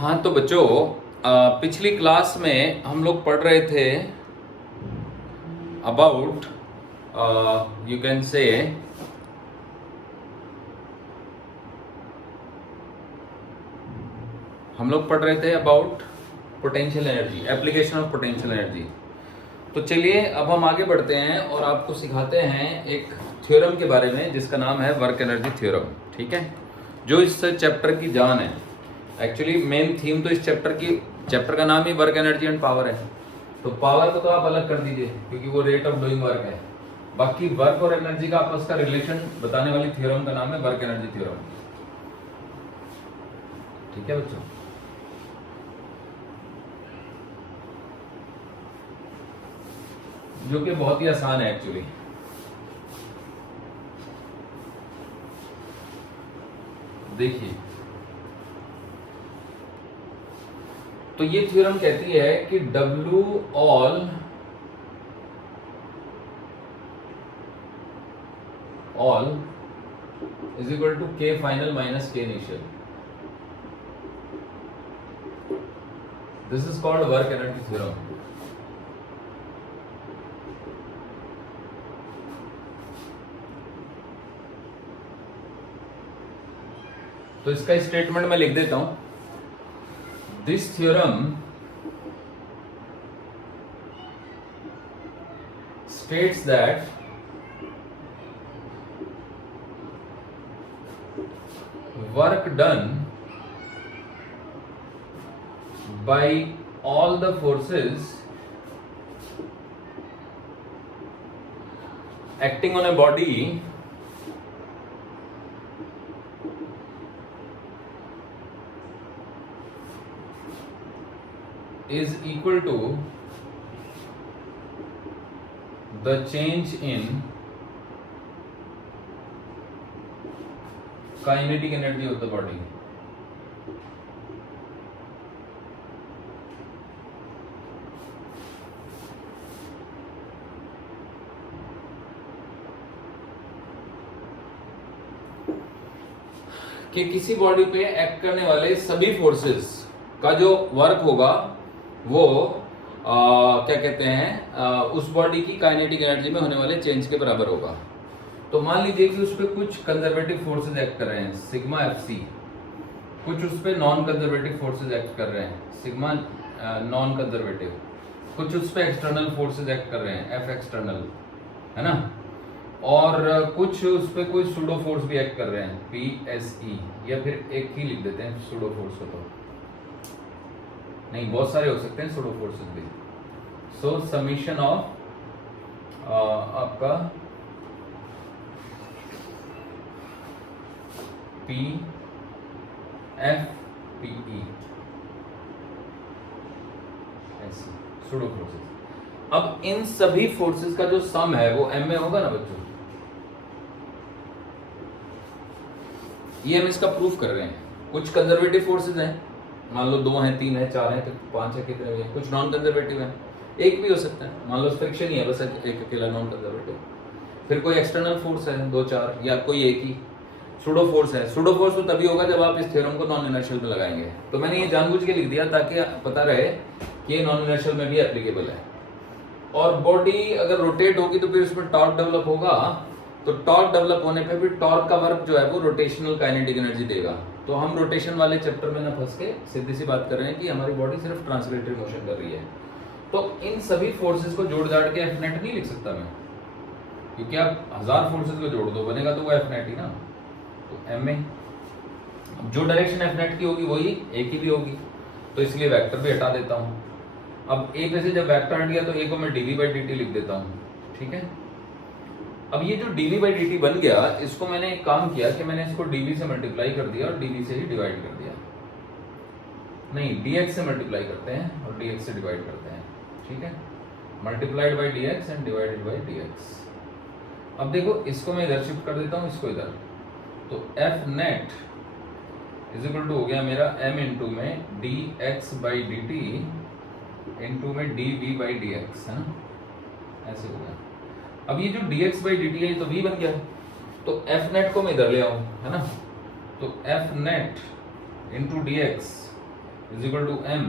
हाँ तो बच्चों, पिछली क्लास में हम लोग पढ़ रहे थे अबाउट यू कैन से हम लोग पढ़ रहे थे about potential energy, application of potential energy. तो चलिए अब हम आगे बढ़ते हैं और आपको सिखाते हैं एक थ्योरम के बारे में जिसका नाम है वर्क एनर्जी थ्योरम। ठीक है, जो इस चैप्टर की जान है। एक्चुअली मेन थीम तो इस चैप्टर का नाम ही वर्क एनर्जी एंड पावर है। तो पावर को तो आप अलग कर दीजिए क्योंकि वो रेट ऑफ डूइंग वर्क है। बाकी वर्क और एनर्जी का आपस का रिलेशन बताने वाली थ्योरम का नाम है वर्क एनर्जी थ्योरम। ठीक है बच्चों, जो कि बहुत ही आसान है एक्चुअली। देखिए, तो ये थ्योरम कहती है कि W all is equal to K final minus K initial. This is called work energy theorem. तो इसका स्टेटमेंट मैं लिख देता हूं। This theorem states that work done by all the forces acting on a body is equal to the change in kinetic energy of the body. कि किसी body पे act करने वाले सभी फोर्सेस का जो वर्क होगा वो क्या कहते हैं उस बॉडी की काइनेटिक एनर्जी में होने वाले चेंज के बराबर होगा। तो मान लीजिए कि उस पर कुछ कंजर्वेटिव फोर्सेस एक्ट कर रहे हैं सिग्मा एफसी, कुछ उस पर नॉन कंजर्वेटिव फोर्सेस एक्ट कर रहे हैं सिग्मा नॉन कंजर्वेटिव, कुछ उस पर एक्सटर्नल फोर्सेस एक्ट कर रहे हैं एफ एक्सटर्नल, है ना, और कुछ उस पर कोई सूडो फोर्स भी एक्ट कर रहे हैं पी एस ई, या फिर एक ही लिख देते हैं सूडो फोर्स को, तो नहीं बहुत सारे हो सकते हैं सूडो फोर्सेस भी। सो समीशन ऑफ आपका पी एफ पी ई ऐसे सूडो फोर्सेस। अब इन सभी फोर्सेस का जो सम है वो एम में होगा ना बच्चों। ये हम इसका प्रूफ कर रहे हैं। कुछ कंजर्वेटिव फोर्सेस हैं, मान लो 2 हैं 3 हैं 4 हैं तो 5 है, कितने भी हैं। कुछ नॉन कंजर्वेटिव हैं, एक भी हो सकता है, मान लो फ्रिक्शन ही है बस एक अकेला नॉन कंजर्वेटिव। फिर कोई एक्सटर्नल फोर्स है 2-4, या कोई एक ही सूडो फोर्स है। सूडो फोर्स तो तभी होगा जब आप इस थ्योरम को नॉन इनर्शियल में लगाएंगे। तो मैंने ये जानबूझ के लिख दिया ताकि पता रहे कि ये नॉन इनर्शियल में भी एप्लीकेबल है। और बॉडी अगर रोटेट होगी तो फिर उसमें टॉर्क डेवलप होगा, तो टॉर्क डेवलप होने पे फिर टॉर्क का वर्क जो है वो रोटेशनल काइनेटिक एनर्जी देगा। तो हम रोटेशन वाले चैप्टर में ना फंस के सीधी सी बात कर रहे हैं कि हमारी बॉडी सिर्फ ट्रांसलेटरी मोशन कर रही है। तो इन सभी फोर्सेस को जोड़ जाड़ के एफ नेट नहीं लिख सकता मैं, क्योंकि आप 1000 फोर्सेस को जोड़ दो बनेगा तो वो एफ नेट ही ना। तो एम में जो डायरेक्शन एफ नेट की होगी वही एक ही भी होगी, तो इसलिए वेक्टर भी हटा देता हूँ। अब ए पे से जब वेक्टर हट गया तो ए को मैं डीवी बाई डी लिख देता हूँ। ठीक है, अब ये जो dv बाई dt बन गया, इसको मैंने एक काम किया कि मैंने इसको dv से मल्टीप्लाई कर दिया और dv से ही डिवाइड कर दिया। नहीं, dx से मल्टीप्लाई करते हैं और dx से डिवाइड करते हैं। ठीक है, multiplied by dx and divided by dx। अब देखो इसको मैं इधर शिफ्ट कर देता हूँ, इसको इधर, तो f net is equal to हो गया मेरा m इंटू में dx बाई dt इंटू में dv बाई dx, है ना, ऐसे हो गया। अब ये जो dx बाई dt है तो v बन गया, तो f नेट को मैं इधर ले आऊं, है ना, तो f net into dx is equal to m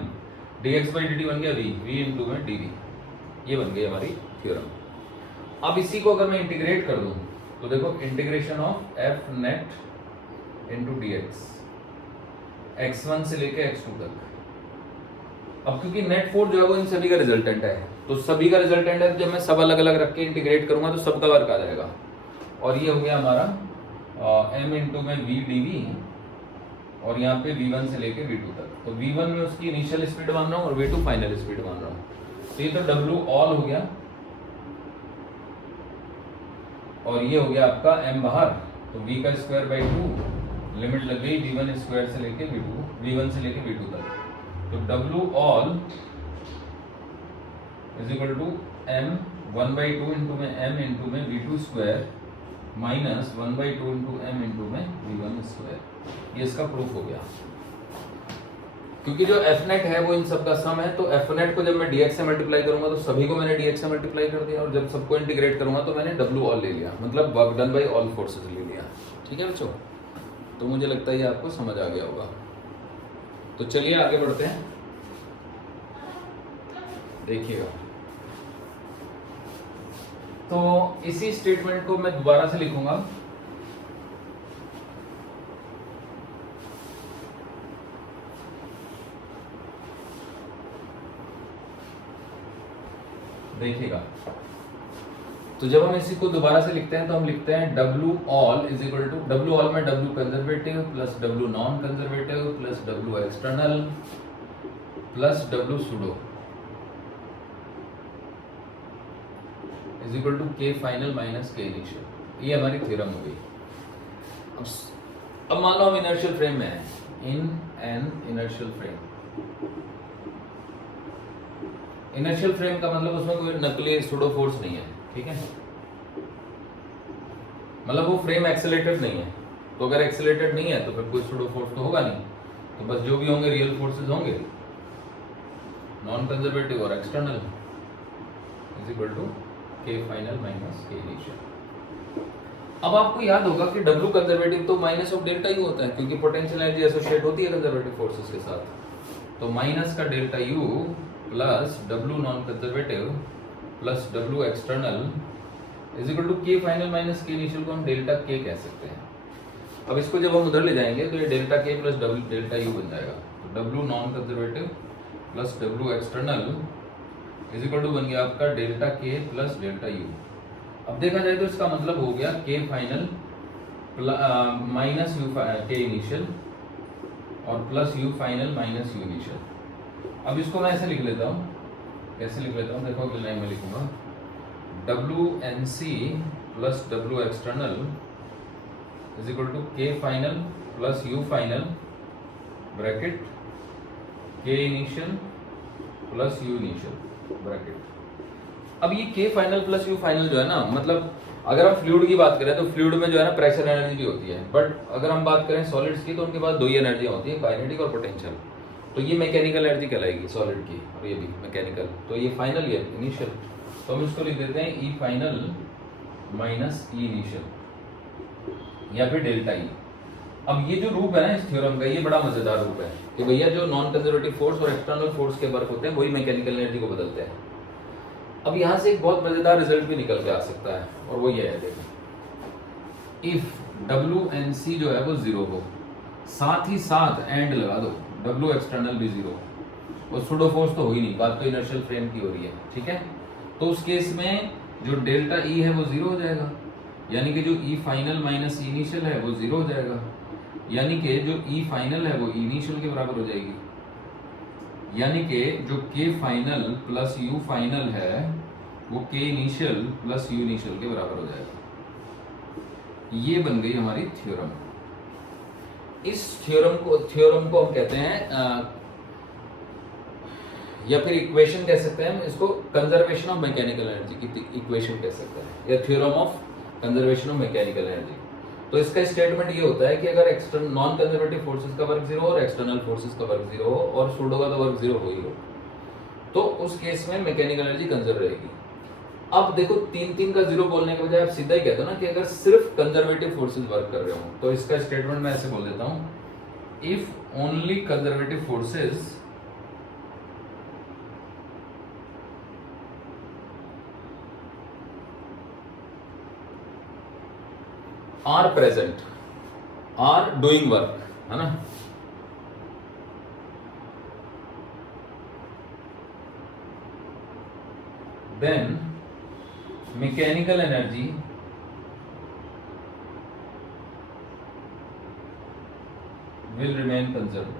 dx by dt बन गया v, v इंटू में dv। ये बन गई हमारी थ्योरम। अब इसी को अगर मैं इंटीग्रेट कर दूं तो देखो integration of f net into dx x1 से लेके x2 तक। अब क्योंकि नेट फोर्स जो है वो इन सभी का रिजल्टेंट है, तो सभी का रिजल्टेंट है, जब मैं सब अलग अलग रख के इंटीग्रेट करूंगा तो सबका वर्क आ जाएगा। और ये हो गया हमारा m इंटू में v dv, और यहाँ पे v1 से लेके v2 तक। तो v1 में उसकी इनिशियल स्पीड मान रहा हूँ और v2 फाइनल स्पीड मान रहा हूँ। तो ये तो w ऑल हो गया, और ये हो गया आपका m बाहर, तो v का स्क्वायर बाई 2, लिमिट लग गई v1 स्क्वायर से लेके v1 से लेके v2 तक। तो w all is equal to m 1/2 into में m इंटू में v2 square minus 1/2 into m into में v1 स्क्वायर। ये इसका प्रूफ हो गया। क्योंकि जो f नेट है वो इन सब का सम है, तो f नेट को जब मैं dx से मल्टीप्लाई करूंगा तो सभी को मैंने dx से मल्टीप्लाई कर दिया, और जब सबको इंटीग्रेट करूंगा तो मैंने w ऑल ले लिया, मतलब work done bye all forces ले लिया। ठीक है बच्चों, तो मुझे लगता है ये आपको समझ आ गया होगा। तो चलिए आगे बढ़ते हैं, देखिएगा। तो इसी स्टेटमेंट को मैं दोबारा से लिखूंगा। देखिएगा, तो जब हम इसी को दोबारा से लिखते हैं तो हम लिखते हैं W all is equal to, W all में W conservative plus W non conservative plus W external plus W pseudo is equal to K final minus K initial. ये हमारी थ्योरम हो गई। अब मान लो हम इनर्शियल फ्रेम में हैं, in an inertial frame. Inertial frame का मतलब उसमें कोई नकली सूडो फोर्स नहीं है, ठीक है, मतलब वो फ्रेम एक्सेलेटेड नहीं है। तो अगर एक्सेलेटेड नहीं है तो फिर कोई सूडो फोर्स तो होगा नहीं, तो बस जो भी होंगे रियल फोर्सेस होंगे, नॉन कंजर्वेटिव और external is equal to K final minus K initial. अब आपको याद होगा कि W कंजर्वेटिव तो माइनस ऑफ डेल्टा U होता है, क्योंकि पोटेंशियल एनर्जी एसोसिएट होती है कंजर्वेटिव फोर्सेस के साथ। तो माइनस का delta U plus W non conservative plus W external is equal to K final minus K initial को हम डेल्टा K कह सकते हैं। अब इसको जब हम उधर ले जाएंगे तो ये delta K plus delta U बन जाएगा। तो W non conservative plus W external is equal to बन गया आपका delta K plus delta U। अब देखा जाए तो इसका मतलब हो गया K final minus K initial और plus U final minus U initial. अब इसको मैं ऐसे लिख लेता हूँ, कैसे लिख लेता हूँ देखो, अगली लाइन में लिखूंगा WNC plus W external is equal to K final plus U final bracket K initial plus U initial bracket. अब ये K final plus U final जो है ना, मतलब अगर हम फ्लूइड की बात करें तो फ्लूइड में जो है ना प्रेशर एनर्जी भी होती है, बट अगर हम बात करें सॉलिड्स की तो उनके पास दो ही एनर्जियां होती है, काइनेटिक और पोटेंशियल। तो ये मैकेनिकल एनर्जी कहलाएगी सॉलिड की, और ये भी मैकेनिकल। तो ये फाइनल, ये इनिशियल, तो हम इसको लिख देते हैं E final minus E initial या फिर डेल्टा E। अब ये जो रूप है ना इस थ्योरम का, ये बड़ा मजेदार रूप है कि भैया जो नॉन कंजर्वेटिव फोर्स और एक्सटर्नल फोर्स के वर्क होते हैं वही मैकेनिकल एनर्जी को बदलते हैं। अब यहाँ से एक बहुत मजेदार रिजल्ट भी निकल के आ सकता है, और वो ये है, देखो, इफ WNC जो है वो जीरो हो, साथ ही साथ एंड लगा दो W एक्सटर्नल भी जीरो, और सूडो फोर्स तो हो ही नहीं, बात तो इनर्शियल फ्रेम की हो रही है, ठीक है। तो उस केस में जो डेल्टा E है वो जीरो हो जाएगा, यानी कि जो E final minus E initial है वो जीरो हो जाएगा, यानी कि जो E फाइनल है वो E इनिशियल के बराबर हो जाएगी, यानी कि जो K final plus U final है वो K initial plus U initial के बराबर हो जाएगा। ये बन गई हमारी थ्योरम। इस थ्योरम को हम कहते हैं या फिर इक्वेशन कह सकते हैं, इसको कंजर्वेशन ऑफ मैकेनिकल एनर्जी की इक्वेशन कह सकते हैं, या theorem of conservation of mechanical energy. तो इसका स्टेटमेंट ये होता है कि अगर एक्सटर्नल नॉन कंजर्वेटिव फोर्सेस का वर्क जीरो और एक्सटर्नल फोर्सेस का वर्क जीरो हो और सूडो का तो वर्क जीरो हो ही हो, तो उस केस में मैकेनिकल एनर्जी कंजर्व रहेगी। अब देखो, तीन तीन का जीरो बोलने के बजाय आप सीधा ही कहते हो ना कि अगर सिर्फ कंजर्वेटिव फोर्सेस वर्क कर रहे हो, तो इसका स्टेटमेंट मैं ऐसे बोल देता हूं, if only conservative forces are present, are doing work, है ना। Then mechanical energy will remain conserved.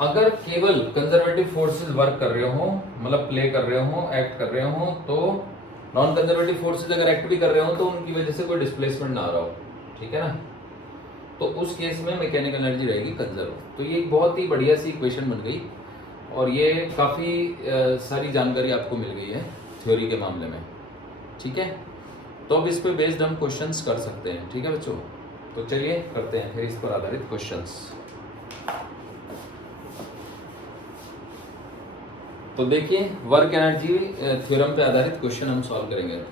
अगर केवल कंजर्वेटिव फोर्सेस वर्क कर रहे हो, मतलब प्ले कर रहे हो, एक्ट कर रहे हो, तो नॉन कंजर्वेटिव फोर्सेस अगर एक्ट भी कर रहे हो तो उनकी वजह से कोई डिस्प्लेसमेंट ना आ रहा हो, ठीक है ना, तो उस केस में मैकेनिकल एनर्जी रहेगी कंजर्व। तो ये एक बहुत ही बढ़िया सी इक्वेशन बन गई और ये काफ़ी सारी जानकारी आपको मिल गई है थ्योरी के मामले में, ठीक है। तो अब इस पे बेस्ड हम क्वेश्चंस कर सकते हैं, ठीक है बच्चों। तो चलिए करते हैं फिर इस पर आधारित क्वेश्चंस। तो देखिए वर्क एनर्जी थ्योरम पे आधारित क्वेश्चन हम सॉल्व करेंगे।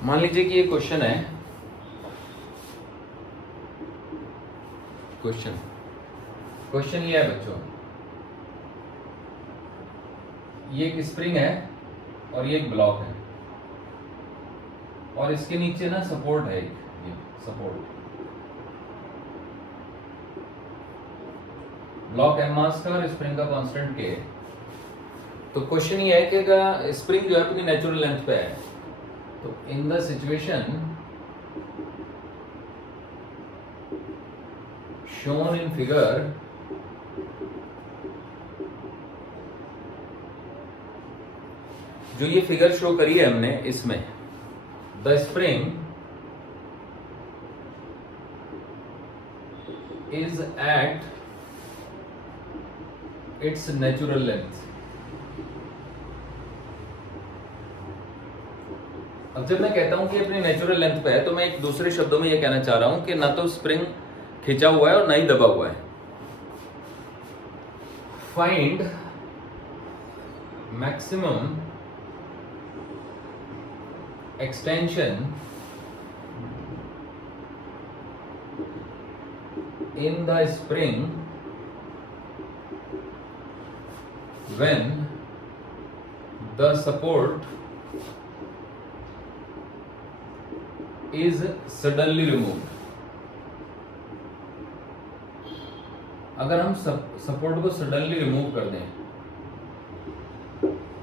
मान लीजिए कि ये क्वेश्चन है, क्वेश्चन ये है बच्चों, ये एक स्प्रिंग है और ये एक ब्लॉक है और इसके नीचे ना सपोर्ट है, ये सपोर्ट, ब्लॉक एम मास का और स्प्रिंग का कांस्टेंट के। तो क्वेश्चन ये है कि स्प्रिंग जो है अपनी नेचुरल लेंथ पे है, तो in the situation shown in figure, जो ये फिगर शो करी है हमने, इसमें the spring is at its natural length. अब जब मैं कहता हूं कि अपनी नेचुरल लेंथ पे है, तो मैं एक दूसरे शब्दों में ये कहना चाह रहा हूं कि ना तो स्प्रिंग खिंचा हुआ है और ना ही दबा हुआ है। Find maximum extension in the spring when the support is suddenly removed। अगर हम सपोर्ट को सडनली रिमूव कर दें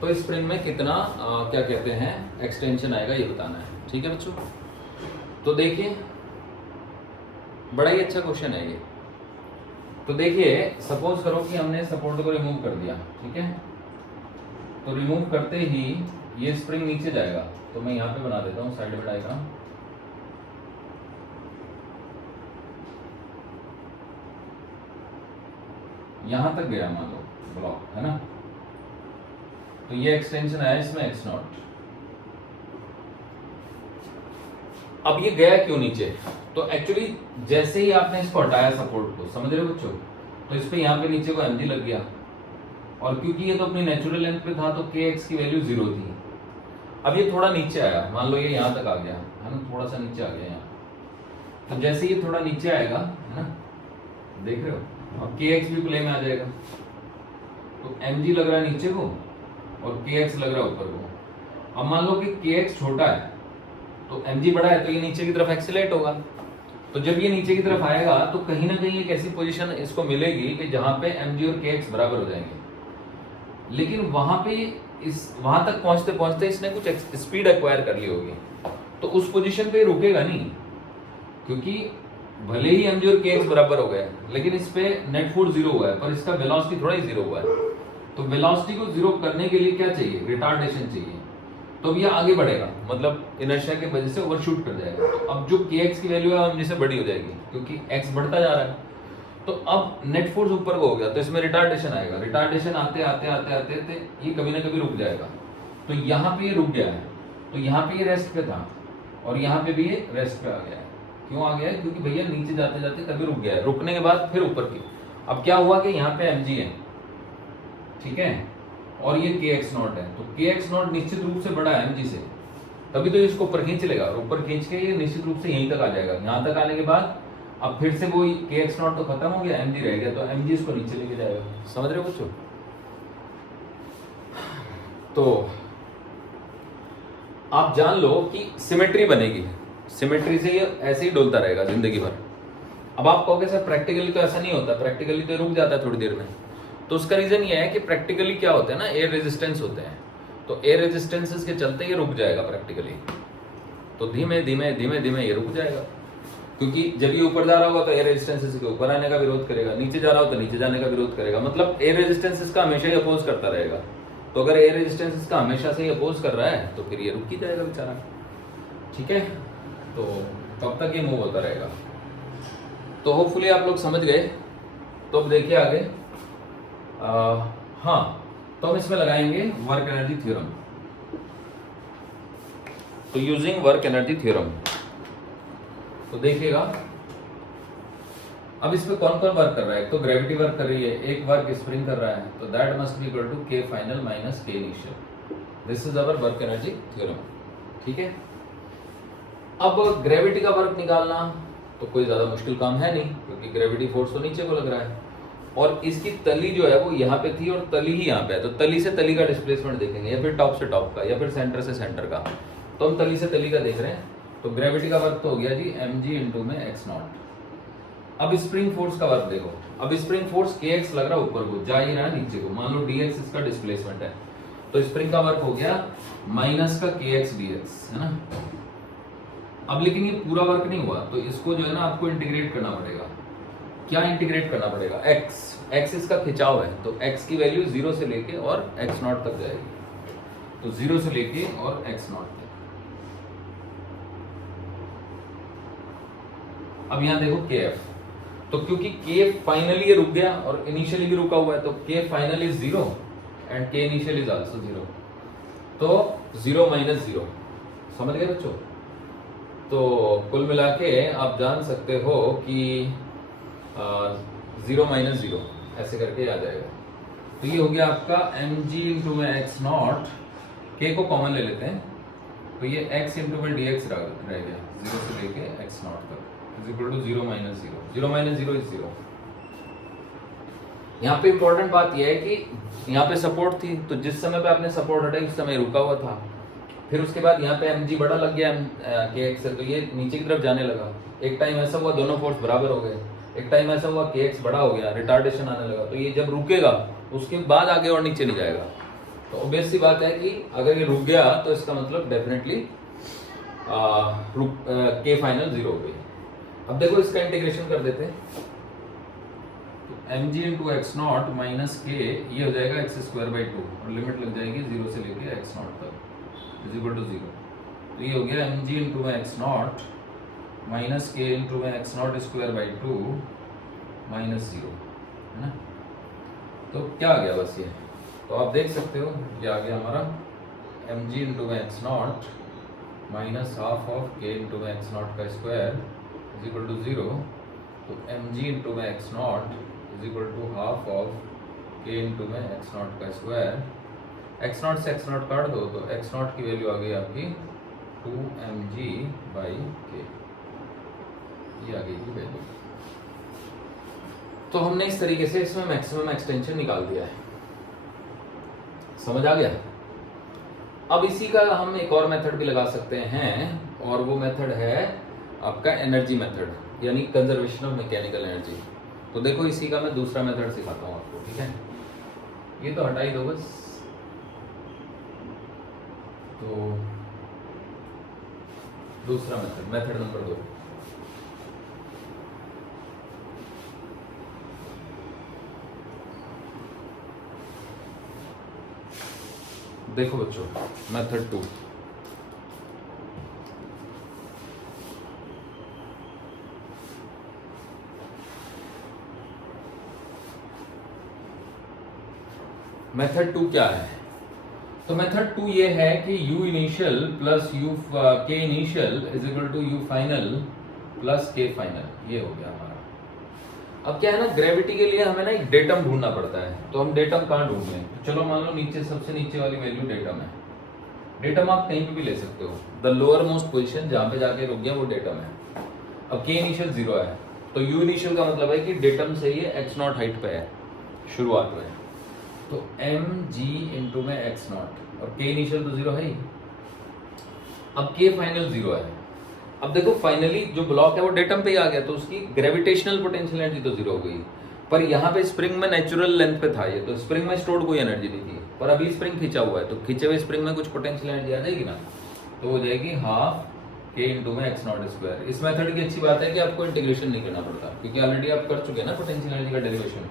तो स्प्रिंग में कितना क्या कहते हैं एक्सटेंशन आएगा, ये बताना है, ठीक है बच्चों। तो देखिए बड़ा ही अच्छा क्वेश्चन है ये। तो देखिए सपोज करो कि हमने सपोर्ट को रिमूव कर दिया, ठीक है। तो रिमूव करते ही ये स्प्रिंग नीचे जाएगा, तो मैं यहाँ पे बना देता हूँ साइड में डायग्राम। यहां तक गया मान लो ब्लॉक, है ना, तो ये एक्सटेंशन आया इसमें एक्स नॉट। अब ये गया क्यों नीचे, तो एक्चुअली जैसे ही आपने इसको हटाया सपोर्ट को, समझ रहे हो बच्चों, तो इस पे यहाँ पे नीचे को mg लग गया और क्योंकि ये तो अपनी नेचुरल लेंथ पे था तो kx की वैल्यू 0 थी। अब ये थोड़ा नीचे आया, मान लो ये यहाँ तक आ गया, है ना, थोड़ा सा नीचे आ गया यहाँ। तो जैसे ये थोड़ा नीचे आएगा, है ना, देख रहे हो, अब kx भी प्ले में आ जाएगा। तो mg लग रहा है नीचे को और kx लग रहा है ऊपर को। अब मान लो कि kx छोटा है तो mg बड़ा है, तो ये नीचे की तरफ एक्सीलरेट होगा। तो जब ये नीचे की तरफ आएगा तो कहीं ना कहीं एक ऐसी पोजीशन इसको मिलेगी कि जहां पे mg और kx बराबर हो जाएंगे। लेकिन वहां तक पहुंचते पहुंचते इसने कुछ स्पीड एक्वायर कर ली होगी, तो उस पोजीशन पे रुकेगा नहीं, क्योंकि भले ही mg और kx बराबर हो गए लेकिन इस पे नेट फोर्स 0 हुआ है, पर इसका वेलोसिटी थोड़ा ही 0 हुआ है। तो वेलोसिटी को 0 करने के लिए क्या चाहिए, रिटार्डेशन चाहिए। तो अब ये आगे बढ़ेगा, मतलब इनर्शिया की वजह से ओवरशूट कर जाएगा। तो अब जो kx की वैल्यू है mg से बड़ी हो जाएगी, क्योंकि x बढ़ता जा रहा है। तो अब नेट फोर्स ऊपर को हो गया, तो इसमें रिटार्डेशन आएगा। रिटार्डेशन आते आते आते आते आते ये कभी ना कभी रुक जाएगा। तो यहाँ पे ये रुक गया है, तो यहाँ पे ये रेस्ट पे था और यहाँ पे भी ये रेस्ट पे आ गया है। क्यों आ गया है? क्योंकि भैया नीचे जाते जाते कभी रुक गया है, रुकने के बाद फिर ऊपर की। अब क्या हुआ कि यहाँ पे mg है, ठीक है, और ये kx0 है, तो kx0 निश्चित रूप से बड़ा है mg से, तभी तो इसको ऊपर खींच लेगा, और ऊपर खींच के ये निश्चित रूप से यहीं तक आ जाएगा। यहाँ तक आने के बाद अब फिर से वो kx0 तो खत्म हो गया, mg रह गया, तो mg इसको नीचे लेके जाएगा। समझ रहे हो बच्चों? तो आप जान लो कि सिमेट्री बनेगी, सिमेट्री से ये ऐसे ही डोलता रहेगा जिंदगी भर। अब आप कहोगे सर प्रैक्टिकली तो ऐसा नहीं होता, प्रैक्टिकली तो रुक जाता है थोड़ी देर में। तो उसका रीजन ये है कि प्रैक्टिकली क्या होता है ना, एयर रेजिस्टेंस होते हैं, तो एयर रेजिस्टेंसेस के चलते ये रुक जाएगा प्रैक्टिकली। तो धीमे धीमे धीमे धीमे ये रुक जाएगा, क्योंकि जब ये ऊपर जा रहा होगा तो एयर रेजिस्टेंसेस के ऊपर आने का विरोध करेगा, नीचे जा रहा हो तो नीचे जाने का विरोध करेगा, मतलब एयर रेजिस्टेंसेस का हमेशा ही अपोज करता रहेगा। तो अगर एयर रेजिस्टेंसेस का हमेशा से ही अपोज कर रहा है तो फिर ये रुक ही जाएगा बेचारा, ठीक है। तो तब तक ये मूव होता रहेगा। तो होपफुली आप लोग समझ गए। तो अब देखिए आगे, हाँ, तो हम इसमें लगाएंगे वर्क एनर्जी थ्योरम। तो यूजिंग वर्क एनर्जी थ्योरम, तो देखिएगा अब इस पे कौन कौन वर्क कर रहा है। एक तो ग्रेविटी वर्क कर रही है, एक वर्क स्प्रिंग कर रहा है, तो that must be equal to k final minus k initial. This is our work energy theorem, ठीक है। अब ग्रेविटी का वर्क निकालना तो कोई ज्यादा मुश्किल काम है नहीं, क्योंकि ग्रेविटी फोर्स तो नीचे को लग रहा है, और इसकी तली जो है वो यहाँ पे थी और तली ही यहाँ पे है, तो तली से तली का डिस्प्लेसमेंट देखेंगे, या फिर टॉप से टॉप का, या फिर सेंटर से सेंटर का। तो हम तली से तली का देख रहे हैं। तो ग्रेविटी का वर्क तो हो गया जी mg इंटू में x0। अब स्प्रिंग फोर्स का वर्क देखो। अब स्प्रिंग फोर्स kx लग रहा है ऊपर को, जा ही रहा है नीचे को, मान लो dx इसका डिस्प्लेसमेंट है, तो स्प्रिंग का वर्क हो गया माइनस का kx dx, है ना। अब लेकिन ये पूरा वर्क नहीं हुआ, तो इसको जो है ना आपको इंटीग्रेट करना पड़ेगा। क्या इंटीग्रेट करना पड़ेगा? x इसका खिंचाव है, तो x की वैल्यू 0 से लेके और x0 तक जाएगी, तो 0 से लेके और x0 तक। अब यहां देखो kf, तो क्योंकि k फाइनली रुक गया और इनिशियली भी रुका हुआ है, तो k final is 0 and k initial is also 0, तो 0 माइनस 0। समझ गए बच्चों? तो कुल मिला के आप जान सकते हो कि 0 माइनस 0 ऐसे करके आ जाएगा। तो ये हो गया आपका mg इंटू में x0, k को कॉमन ले लेते हैं, तो ये x इंटू में dx रह गया 0 से लेके x0 तक, is equal to 0 minus 0। 0 minus 0 is 0। यहाँ पे इंपॉर्टेंट बात यह है कि यहाँ पे सपोर्ट थी, तो जिस समय पे आपने सपोर्ट हटाई उस समय रुका हुआ था, फिर उसके बाद यहाँ पे mg बड़ा लग गया kx से, तो ये नीचे की तरफ जाने लगा। एक टाइम ऐसा हुआ दोनों फोर्स बराबर हो गए, एक टाइम ऐसा हुआ kx बड़ा हो गया, रिटार्डेशन आने लगा, तो ये जब रुकेगा उसके बाद आगे और नीचे नहीं जाएगा। तो ऑब्वियस सी बात है कि अगर ये रुक गया तो इसका मतलब डेफिनेटली k फाइनल 0 हो गई। अब देखो इसका इंटीग्रेशन कर देते हैं, तो mg into x0 minus k ये हो जाएगा x²/2 और लिमिट लग जाएगी 0 से लेके x0 तक इज इक्वल टू 0। तो ये हो गया mg इंटू में x0 माइनस k इंटू में x0²/2 माइनस 0, है ना। तो क्या आ गया बस ये, तो आप देख सकते हो ये आ गया हमारा mg इंटू में x0 minus half of k into में x0 का स्क्वायर इज इक्वल टू 0। तो mg इंटू में x0 is equal to half of k into में x0 का स्क्वायर। x0 से x0 काट दो तो x0 की वैल्यू आ गई आपकी 2mg/k, ये आ गई की वैल्यू। तो हमने इस तरीके से इसमें मैक्सिमम एक्सटेंशन निकाल दिया है। समझ आ गया? अब इसी का हम एक और मेथड भी लगा सकते हैं, और वो मेथड है आपका एनर्जी मेथड, यानी कंजर्वेशन ऑफ मैकेनिकल एनर्जी। तो देखो इसी का मैं दूसरा मेथड सिखाता हूँ आपको, ठीक है। ये तो हटा ही दो बस। तो दूसरा मेथड, मेथड नंबर 2, देखो बच्चों मेथड 2। मेथड 2 क्या है? तो मेथड 2 ये है कि u initial plus u k initial is equal to u final plus k final, ये हो गया हमारा। अब क्या है ना, ग्रेविटी के लिए हमें ना एक डेटम ढूंढना पड़ता है, तो हम डेटम कहाँ ढूंढें? तो चलो मान लो नीचे सबसे नीचे वाली वैल्यू डेटम है। डेटम आप कहीं पे भी ले सकते हो, द लोअर मोस्ट पोजिशन जहां पे जाके रुक गया वो डेटम है। अब k इनिशियल 0 है, तो u इनिशियल का मतलब है कि डेटम से ये x नॉट हाइट पे है, शुरुआत में, तो mg इंटू में x नॉट, और k इनिशियल तो 0 है ही। अब k फाइनल 0 है। अब देखो फाइनली जो ब्लॉक है वो डेटम पे ही आ गया, तो उसकी ग्रेविटेशनल पोटेंशियल एनर्जी तो 0 हो गई, पर यहाँ पे स्प्रिंग में नेचुरल लेंथ पे था ये, तो स्प्रिंग में स्टोर्ड कोई एनर्जी नहीं थी, पर अभी स्प्रिंग खींचा हुआ है, तो खींचे हुए स्प्रिंग में कुछ पोटेंशियल एनर्जी आ जाएगी ना, तो हो जाएगी हाफ k इंटू में x नॉट स्क्वायर। इस मेथड की अच्छी बात है कि आपको इंटीग्रेशन नहीं करना पड़ता, क्योंकि ऑलरेडी आप कर चुके हैं ना पोटेंशियल एनर्जी का डेरिवेशन।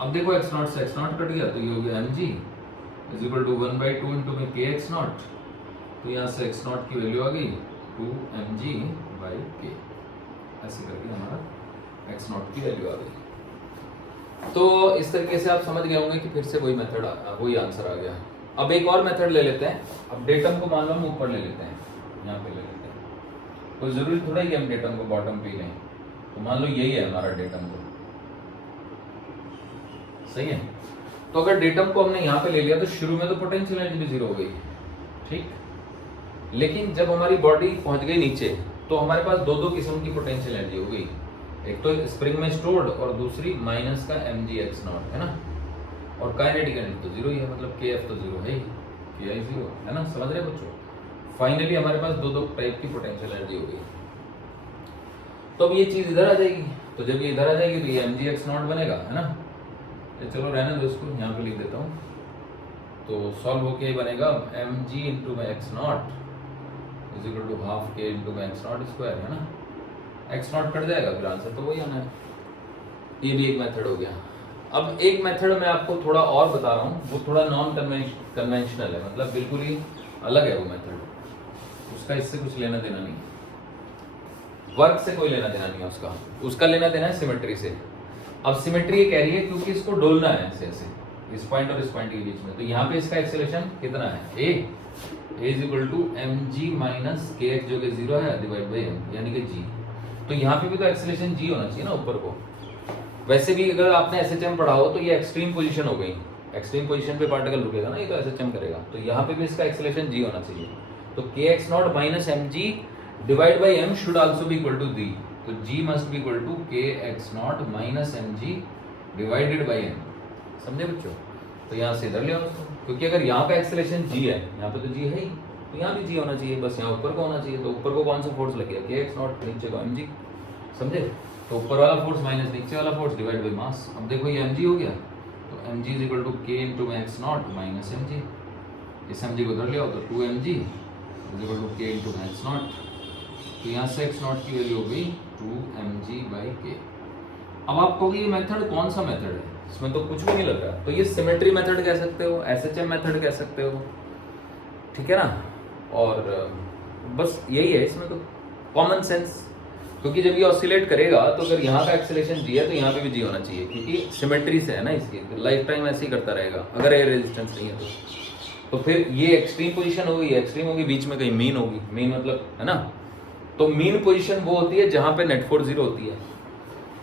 अब देखो x नॉट से x नॉट कट गया, तो ये हो गया mg is equal to 1/2 into में k x नॉट, तो यहाँ से x नॉट की वैल्यू आ गई 2mg/k, ऐसे करके हमारा x नॉट की वैल्यू आ गई। तो इस तरीके से आप समझ गए होंगे कि फिर से वही मेथड, वही आंसर आ गया। अब एक और मेथड ले लेते हैं। अब डेटम को मान लो हम ऊपर ले लेते हैं, यहाँ पे ले लेते हैं, कोई जरूरी थोड़ा ही हम डेटम को बॉटम पे लें, तो मान लो यही है हमारा डेटम को, सही है। तो अगर डेटम को हमने यहाँ पे ले लिया तो शुरू में तो पोटेंशियल एनर्जी भी 0 हो गई, ठीक, लेकिन जब हमारी बॉडी पहुंच गई नीचे तो हमारे पास दो किस्म की पोटेंशियल एनर्जी हो गई, एक तो स्प्रिंग में स्टोर्ड और दूसरी माइनस का mgx नॉट, है ना, और काइनेटिक एनर्जी तो 0 ही है, मतलब kf तो 0 है ही, ki 0 है ना, समझ रहे बच्चों। फाइनली हमारे पास दो टाइप की पोटेंशियल एनर्जी हो गई। तो अब ये चीज इधर आ जाएगी, तो जब ये इधर आ जाएगी तो ये mgx नॉट बनेगा, है ना, तो चलो रहने दो इसको, यहाँ पे लिख देता हूँ, तो सॉल्व होके बनेगा mg इंटू में x naught is equal to half k into में x नॉट स्क्वायर, है ना, x नॉट कट जाएगा, फिर आंसर तो वही आना है। ये भी एक मेथड हो गया। अब एक मेथड मैं आपको थोड़ा और बता रहा हूँ, वो थोड़ा नॉन कन्वेंशनल है, मतलब बिल्कुल ही अलग है वो मेथड, उसका इससे कुछ लेना देना नहीं, वर्क से कोई लेना देना नहीं है उसका, उसका लेना देना है सिमेट्री से। अब सिमेट्री ये कह रही है क्योंकि इसको डोलना है ऐसे ऐसे, इस पॉइंट और इस पॉइंट के बीच में, तो यहाँ पे इसका एक्सेलरेशन कितना है, a is equal to mg minus kx जो कि 0 है डिवाइड बाई m, यानी कि g। तो यहाँ पे भी तो एक्सेलरेशन g होना चाहिए ना ऊपर को। वैसे भी अगर आपने SHM पढ़ा हो तो ये एक्सट्रीम पोजीशन हो गई, एक्सट्रीम पोजीशन पे पार्टिकल रुकेगा ना, ये तो SHM करेगा, तो यहाँ पे भी इसका एक्सेलरेशन g होना चाहिए, तो kx naught minus mg divide by m should also be equal to d, तो g must be equal to kx naught minus mg divided by m, समझे बच्चों। तो यहाँ से इधर ले आओ उसको, क्योंकि अगर यहाँ पे एक्सेलरेशन g है, यहाँ पे तो g है ही, तो यहाँ भी g होना चाहिए, बस यहाँ ऊपर को होना चाहिए, तो ऊपर को कौन सा फोर्स लगेगा, kx नॉट, नीचे को mg, समझे। तो ऊपर वाला फोर्स माइनस नीचे वाला फोर्स डिवाइड बाई मास। अब देखो ये mg हो गया, तो mg is equal to k into x naught minus mg, इस mg को इधर ले आओ तो 2mg is equal to k into x naught, तो यहाँ से x नॉट की वैल्यू हो गई 2mg/k। अब आप कहोगे ये मेथड कौन सा मेथड है, इसमें तो कुछ भी नहीं लग रहा, तो ये सिमेट्री मेथड कह सकते हो, SHM मेथड कह सकते हो, ठीक है ना, और बस यही है इसमें तो कॉमन सेंस, क्योंकि जब ये ऑसिलेट करेगा तो अगर यहाँ का एक्सेलरेशन g है तो यहाँ पे भी g होना चाहिए, क्योंकि सिमेट्री से है ना इसकी, तो लाइफ टाइम ऐसे ही करता रहेगा अगर एयर रेजिस्टेंस नहीं है तो फिर ये एक्सट्रीम पोजीशन होगी, एक्सट्रीम होगी, बीच में कहीं मीन होगी, मीन मतलब है ना, तो मीन पोजीशन वो होती है जहाँ पे नेट फोर्स 0 होती है,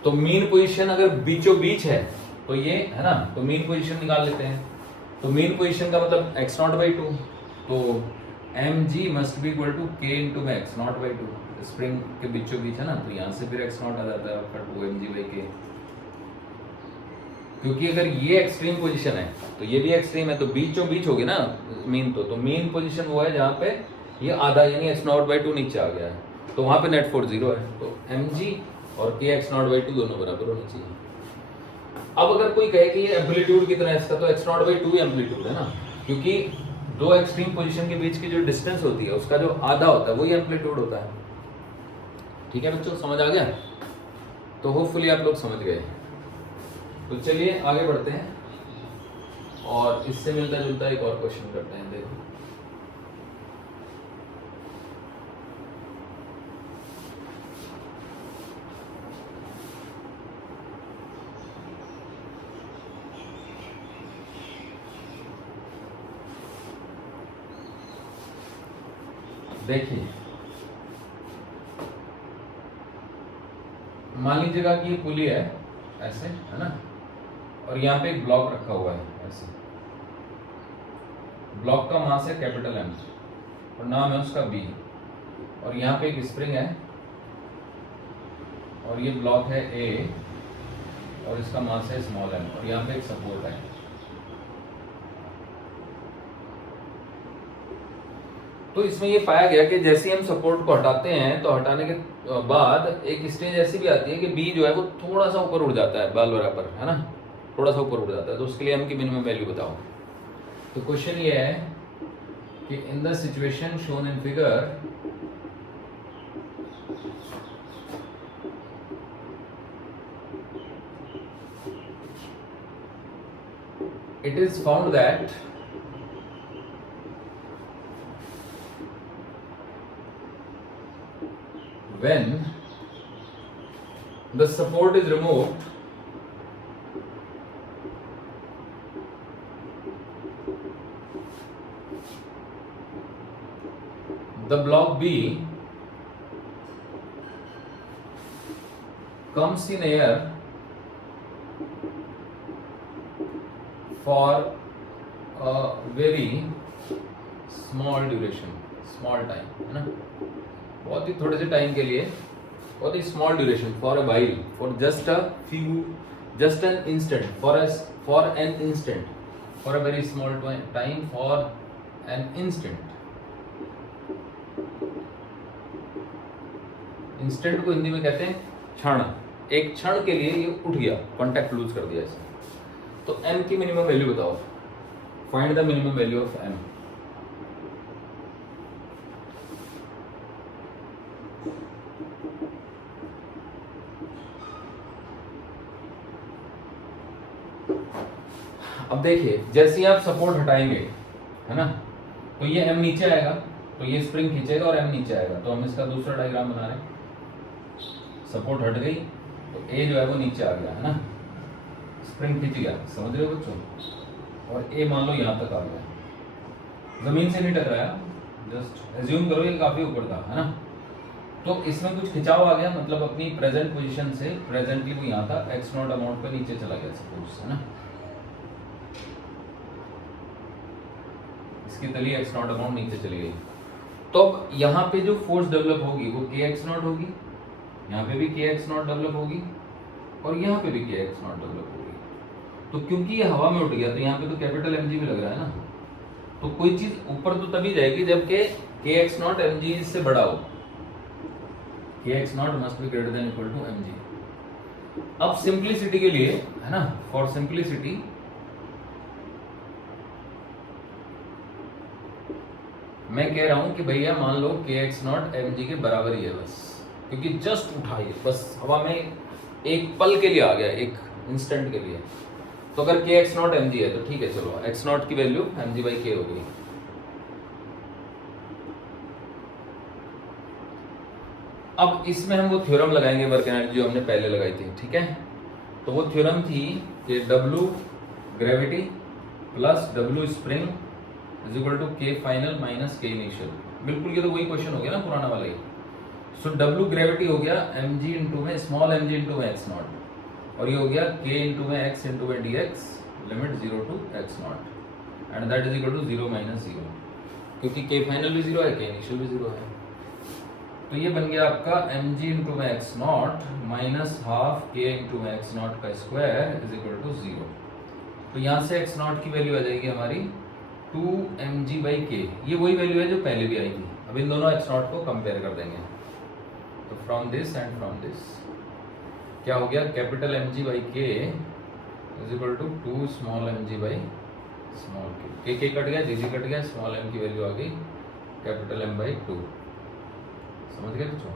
तो मीन पोजीशन अगर बीचों बीच है तो ये है ना, तो मीन पोजीशन निकाल लेते हैं, तो मीन पोजीशन का मतलब x नॉट बाई 2, तो mg must be equal to k into में x नॉट बाई 2, स्प्रिंग के बीचों बीच है ना, तो यहाँ से फिर x नॉट आ जाता है आपका 2mg/k, क्योंकि अगर ये एक्सट्रीम पोजीशन है तो ये भी एक्सट्रीम है, तो बीचों बीच होगी ना मीन, तो मीन पोजीशन वो है जहाँ पे ये आधा यानी x नॉट बाई 2 नीचे आ गया है, तो वहाँ पे नेट फोर्स 0 है, तो mg और k x नॉट बाई 2 दोनों बराबर होने चाहिए। अब अगर कोई कहे कि ये एम्पलीट्यूड कितना है इसका, तो x नॉट बाई 2 एम्पलीट्यूड है ना, क्योंकि दो एक्सट्रीम पोजीशन के बीच की जो डिस्टेंस होती है उसका जो आधा होता है वही एम्पलीट्यूड होता है, ठीक है बच्चों, समझ आ गया। तो होपफुली आप लोग समझ गए। तो चलिए आगे बढ़ते हैं और इससे मिलता जुलता एक और क्वेश्चन करते हैं। देखो देखिए मान लीजिएगा कि ये पुली है ऐसे, है ना, और यहाँ पे एक ब्लॉक रखा हुआ है ऐसे। ब्लॉक का मास है कैपिटल एम और नाम है उसका बी, और यहाँ पे एक स्प्रिंग है और ये ब्लॉक है ए और इसका मास है स्मॉल एम, और यहाँ पे एक सपोर्ट है। तो इसमें ये पाया गया कि जैसे ही हम सपोर्ट को हटाते हैं तो हटाने के बाद एक स्टेज ऐसी भी आती है कि बी जो है वो थोड़ा सा ऊपर उड़ जाता है, बाल बराबर, है ना, थोड़ा सा ऊपर उड़ जाता है। तो उसके लिए एम की मिनिमम वैल्यू बताओ। तो क्वेश्चन ये है कि in the situation shown in figure it is found that when the support is removed, the block B comes in air for a very small duration, small time, है ना, बहुत ही थोड़े से टाइम के लिए, बहुत ही small duration, for a while, for just a few, just an instant, for an instant, for a very small time, for an instant. Instant को हिंदी में कहते हैं क्षण, एक क्षण के लिए ये उठ गया, कॉन्टैक्ट लूज कर दिया इसे। तो m की मिनिमम वैल्यू बताओ, find the minimum value of m। अब देखिए जैसे ही आप सपोर्ट हटाएंगे, है ना, तो ये m नीचे आएगा, तो ये स्प्रिंग खींचेगा और m नीचे आएगा। तो हम इसका दूसरा डायग्राम बना रहे हैं। सपोर्ट हट गई तो a जो है वो नीचे आ गया, है ना, स्प्रिंग खींच गया, समझ रहे हो बच्चों, और ए मान लो यहाँ तक आ गया, जमीन से नहीं टकराया, जस्ट एज्यूम करो ये काफी ऊपर था, है ना। तो इसमें कुछ खिंचाव आ गया, मतलब अपनी प्रेजेंट पोजीशन से प्रेजेंटली वो यहाँ था, एक्स नॉट अमाउंट पे नीचे चला गया सपोज, है ना, इसकी तली एक्स नॉट अमाउंट नीचे चली गई। तो अब यहाँ पे जो फोर्स डेवलप होगी वो के एक्स नॉट होगी, यहाँ पे भी के एक्स नॉट डेवलप होगी और यहाँ पे भी के एक्स नॉट डेवलप होगी। तो क्योंकि ये हवा में उठ गया तो यहाँ पे तो कैपिटल एम जी भी लग रहा है ना, तो कोई चीज ऊपर तो तभी जाएगी जबकि के एक्स नॉट एम जी इससे बड़ा हो, k x naught must be greater than equal to m g. अब सिंप्लिसिटी के लिए, है ना, फॉर सिंप्लिसिटी मैं कह रहा हूं कि भैया मान लो के एक्स नॉट एम जी के बराबर ही है बस, क्योंकि जस्ट उठाइए बस, हवा में एक पल के लिए आ गया, एक इंस्टेंट के लिए। तो अगर के एक्स नॉट एम जी है तो ठीक है, चलो एक्स नॉट की वैल्यू एम जी बाई के हो गई। अब इसमें हम वो थ्योरम लगाएंगे वर्क एनर्जी जो हमने पहले लगाई थी, ठीक है। तो वो थ्योरम थी कि W gravity plus W spring is equal to k final minus k initial. बिल्कुल ये तो वही क्वेश्चन हो गया ना पुराना वाला ही। सो W ग्रेविटी हो गया mg इंटू में स्मॉल mg इंटू में x नॉट, और ये हो गया k इंटू में x इंटू में dx limit 0 to x naught and that is equal to 0 minus 0, क्योंकि k फाइनल भी 0 है, k इनिशियल भी 0 है। तो ये बन गया आपका mg इंटू में x naught minus half k into में x नॉट का स्क्वायर इज इक्वल टू 0। तो यहाँ से x नॉट की वैल्यू आ जाएगी हमारी 2 mg बाई k, ये वही वैल्यू है जो पहले भी आई थी। अब इन दोनों x नॉट को कंपेयर कर देंगे, तो from this and from this क्या हो गया, capital mg by k is equal to 2 small mg by small k cut गया, g कट गया, स्मॉल m की वैल्यू आ गई कैपिटल m बाई 2। समझ गए बच्चों,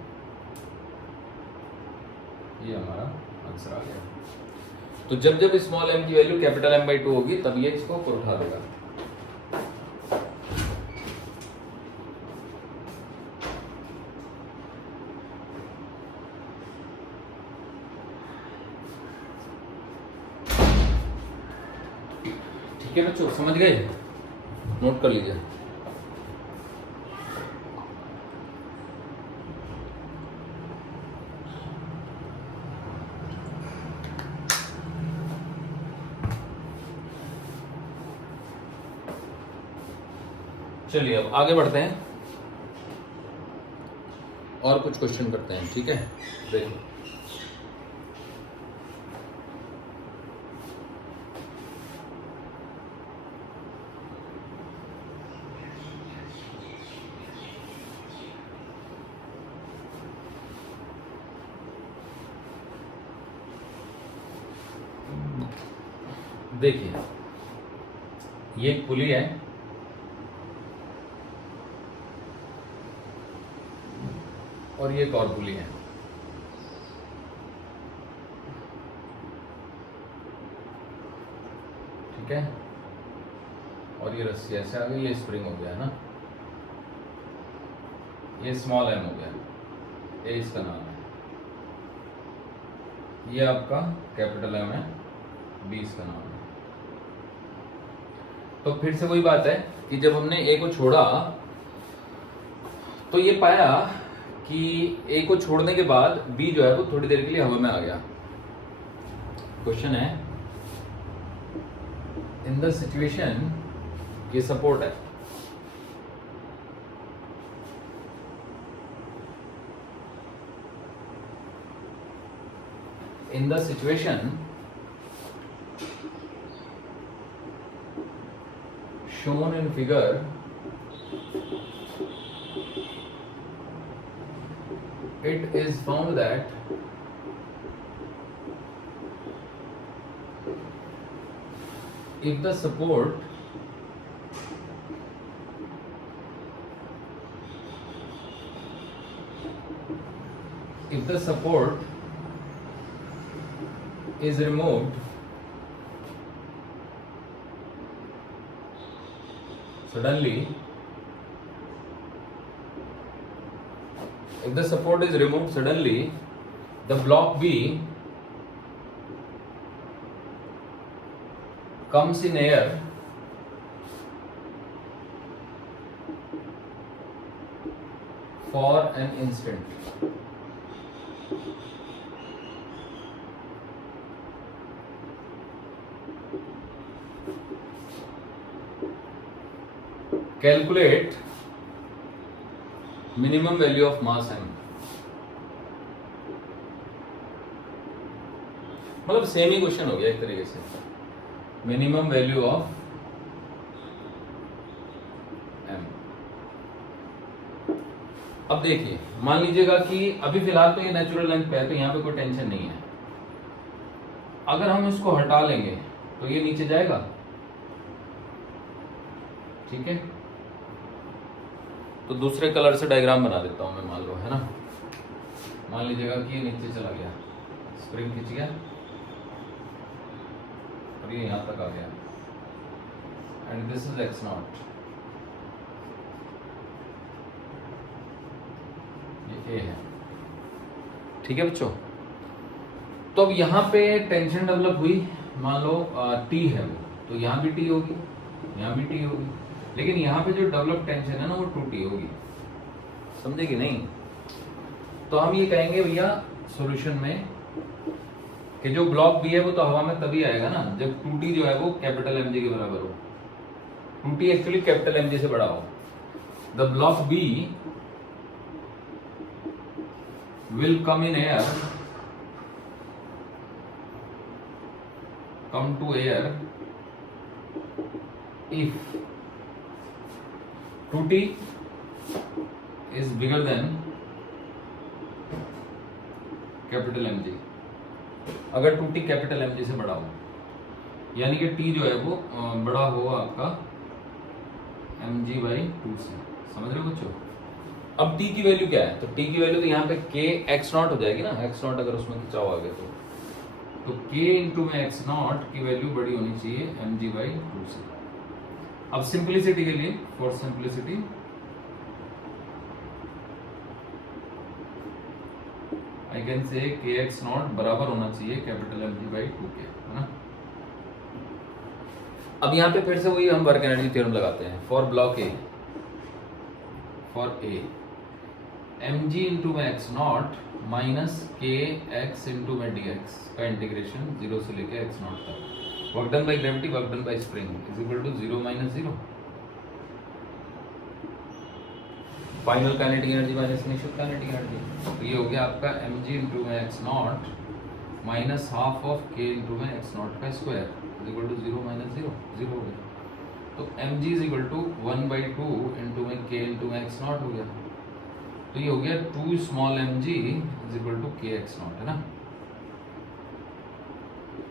ये हमारा आंसर आ गया। तो जब जब स्मॉल m की वैल्यू कैपिटल m बाई 2 होगी तब ये इसको ऊपर उठा देगा। ठीक है बच्चों, समझ गए, नोट कर लीजिए। चलिए अब आगे बढ़ते हैं और कुछ क्वेश्चन करते हैं, ठीक है। देखिए देखिए ये एक पुली है और ये एक और पुली है, ठीक है। और ये रस्सी ऐसे आ गई, ये स्प्रिंग हो गया है ना, ये स्मॉल एम हो गया, ये इसका नाम है, ये आपका कैपिटल एम है, बी इसका नाम है। तो फिर से वही बात है कि जब हमने ए को छोड़ा तो ये पाया कि ए को छोड़ने के बाद बी जो है वो थोड़ी देर के लिए हवा में आ गया। क्वेश्चन है इन द सिचुएशन, ये सपोर्ट है, in the situation shown in figure, it is found that if the support is removed, suddenly, if the support is removed suddenly, the block B comes in air for an instant. Calculate minimum value of mass m. मतलब same ही question हो गया एक तरीके से, minimum value of m। अब देखिए मान लीजिएगा कि अभी फिलहाल तो ये नेचुरल लेंथ पे है तो यहाँ पे कोई टेंशन नहीं है। अगर हम इसको हटा लेंगे तो ये नीचे जाएगा, ठीक है। तो दूसरे कलर से डायग्राम बना देता हूं मैं, मान लो, है ना। मान लीजिएगा कि ये नीचे चला गया, स्प्रिंग खींच गया और ये यहां तक आ गया, and this is x not, ये a है, ठीक है बच्चों। तो अब यहाँ पे टेंशन डेवलप हुई, मान लो t है वो, तो यहाँ भी t होगी, यहाँ भी t होगी, लेकिन यहाँ पे जो डेवलप टेंशन है ना वो 2t होगी, समझे कि नहीं। तो हम ये कहेंगे भैया सॉल्यूशन में कि जो ब्लॉक बी है वो तो हवा में तभी आएगा ना जब 2t जो है वो कैपिटल mg के बराबर हो, 2t एक्चुअली कैपिटल mg से बड़ा हो। The block B will come in air, come to air if 2t is bigger than capital mg। अगर 2t कैपिटल mg से बड़ा हो, यानी कि t जो है वो बड़ा हो आपका mg/2 से, समझ रहे हो बच्चों। अब t की वैल्यू क्या है, तो t की वैल्यू तो यहाँ पे k x नॉट हो जाएगी ना, x नॉट अगर उसमें खिंचाव आ गया तो k इंटू में x नॉट की वैल्यू बड़ी होनी चाहिए mg/2 से। अब सिंपलिसिटी के लिए, for simplicity, I can say kx not बराबर होना चाहिए कैपिटल mg/2 के, है ना। अब यहाँ पे फिर से वही हम वर्क एनर्जी थ्योरम लगाते हैं। For block A, for A mg into में x naught minus kx into में dx का इंटीग्रेशन 0 से लेके x नॉट तक, work done by gravity, work done by spring is equal to 0 - 0। Final kinetic energy minus initial kinetic energy, तो ये हो गया आपका mg इंटू में x naught minus half of k into में एक्स नॉट का square is equal to 0 minus 0, 0 हो गया। तो mg is equal to 1/2 into में k इंटू में एक्स नॉट हो गया, तो ये हो गया 2 small mg is equal to k x naught, है ना।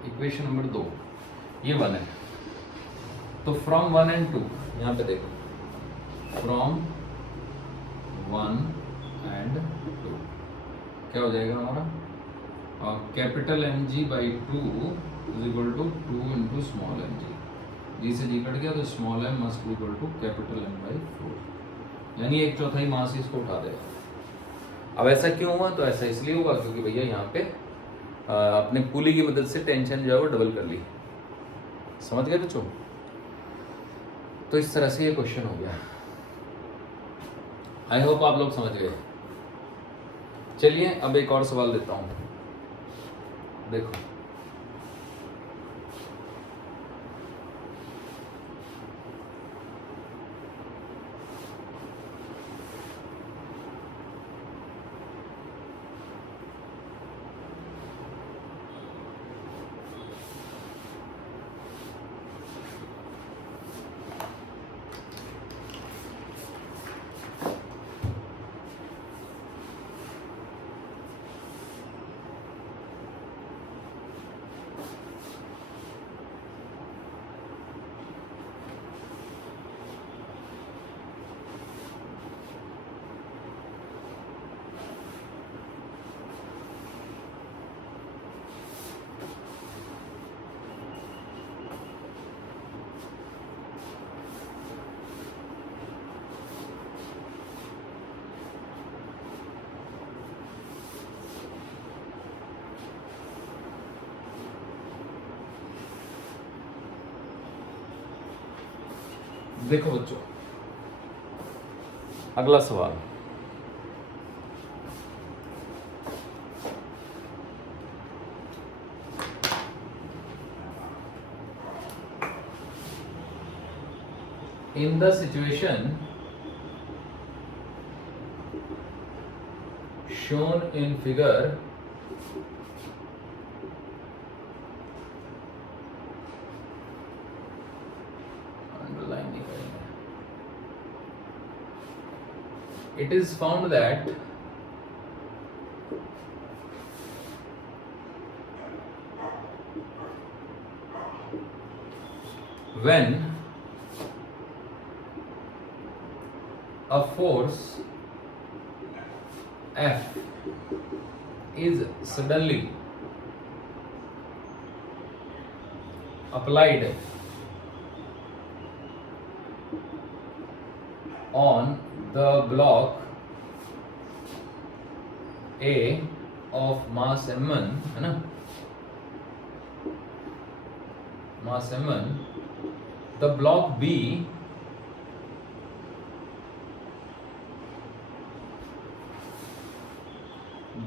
इक्वेशन नंबर 2 ये 1 है, तो फ्रॉम 1 एंड 2 यहाँ पे देखो, फ्रॉम 1 एंड 2 क्या हो जाएगा हमारा, capital mg by 2 is equal to 2 into small mg, g से जी कट गया तो small m must be equal to capital M by 4, यानी 1/4 मास इसको उठा देगा। अब ऐसा क्यों हुआ, तो ऐसा इसलिए हुआ क्योंकि भैया यहाँ पे अपने पुली की मदद से टेंशन जो है वो डबल कर ली, समझ गए बच्चों। तो इस तरह से ये क्वेश्चन हो गया, आई होप आप लोग समझ गए। चलिए अब एक और सवाल देता हूं, देखो देखो बच्चों अगला सवाल, in the situation shown in figure underline नहीं करेंगे, it is found that when a force F is suddenly applied on the block A of mass m1, है ना, mass m1, the block B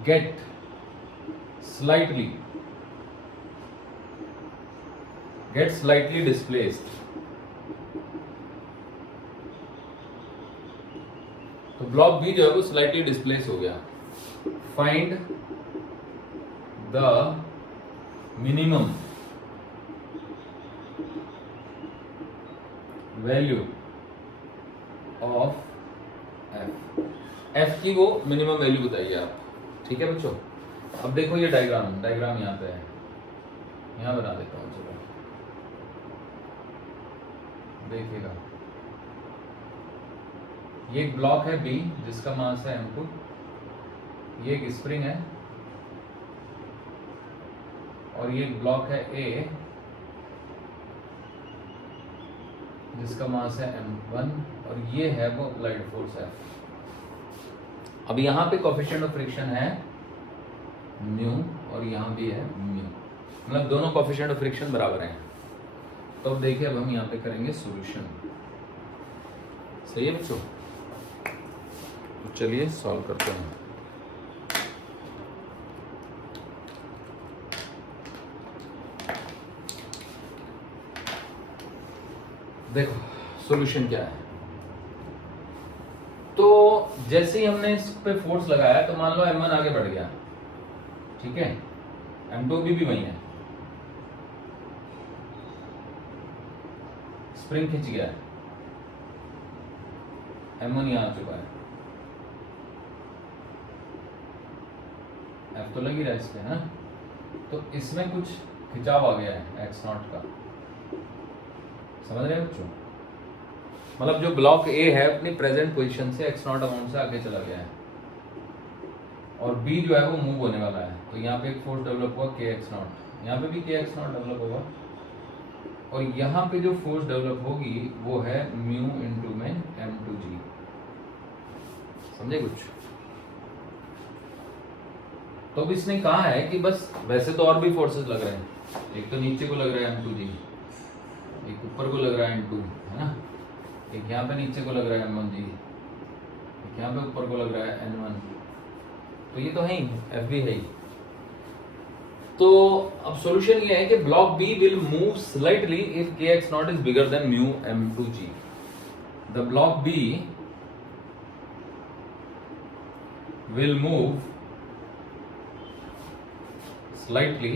get slightly displaced, तो block B जो है वो slightly displace हो गया। Find the minimum value of F की वो मिनिमम वैल्यू बताइए आप, ठीक है बच्चों। अब देखो ये डायग्राम यहाँ पे है, यहाँ बना देता हूँ, चलो देखिएगा। ये एक ब्लॉक है बी जिसका मास है m2, ये एक स्प्रिंग है, और ये एक ब्लॉक है ए जिसका मास है m1, और ये है वो अप्लाइड फोर्स है। अब यहाँ पे कोएफिशिएंट ऑफ फ्रिक्शन है म्यू और यहाँ भी है म्यू, मतलब दोनों कोएफिशिएंट ऑफ फ्रिक्शन बराबर हैं। तो अब देखिए अब हम यहाँ पे करेंगे सॉल्यूशन, सही है बच्चों। तो चलिए सॉल्व करते हैं। देखो सॉल्यूशन क्या है, तो जैसे ही हमने इस पे फोर्स लगाया तो मान लो M1 आगे बढ़ गया, ठीक है, M2 भी वही है, स्प्रिंग खिंच गया, M1 यहाँ आ चुका है, F तो लग ही रहा है इस पे, है ना, तो इसमें कुछ खिंचाव आ गया है x0 का, समझ रहे हैं बच्चों? मतलब जो ब्लॉक ए है अपनी प्रेजेंट पोजीशन से x0 अमाउंट से आगे चला गया है और B जो है वो मूव होने वाला है, तो यहाँ पे एक फोर्स डेवलप हुआ kx0, यहाँ पे भी kx0 डेवलप होगा और यहाँ पे जो फोर्स डेवलप होगी वो है म्यू इंटू में m2g, समझे कुछ? तो अब इसने कहा है कि बस, वैसे तो और भी फोर्सेस लग रहे हैं, एक तो नीचे को लग रहा है m2g, एक ऊपर को लग रहा है m2, है ना, एक यहाँ पे नीचे को लग रहा है m1g, एक यहाँ पे ऊपर को लग रहा है n1, तो ये तो है ही, f भी है ही। तो अब सॉल्यूशन ये है कि block B will move slightly if kx0 is bigger than mu m2g। The block B will move slightly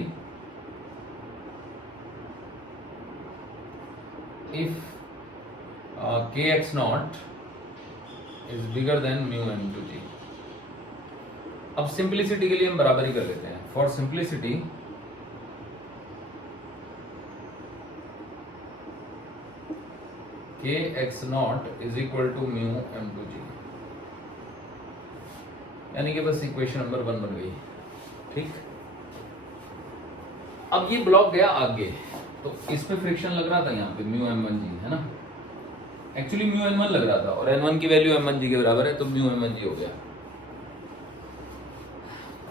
if kx0 is bigger than mu m2g। अब सिंपलिसिटी के लिए हम बराबर ही कर लेते हैं, for simplicity kx0 is equal to mu m2g, यानी कि बस इक्वेशन नंबर 1 बन गई, ठीक। अब ये ब्लॉक गया आगे, तो इस पे फ्रिक्शन लग रहा था यहाँ पे म्यू m1g, है ना, एक्चुअली म्यू n1 लग रहा था और n1 की वैल्यू m1g के बराबर है, तो म्यू m1g हो गया।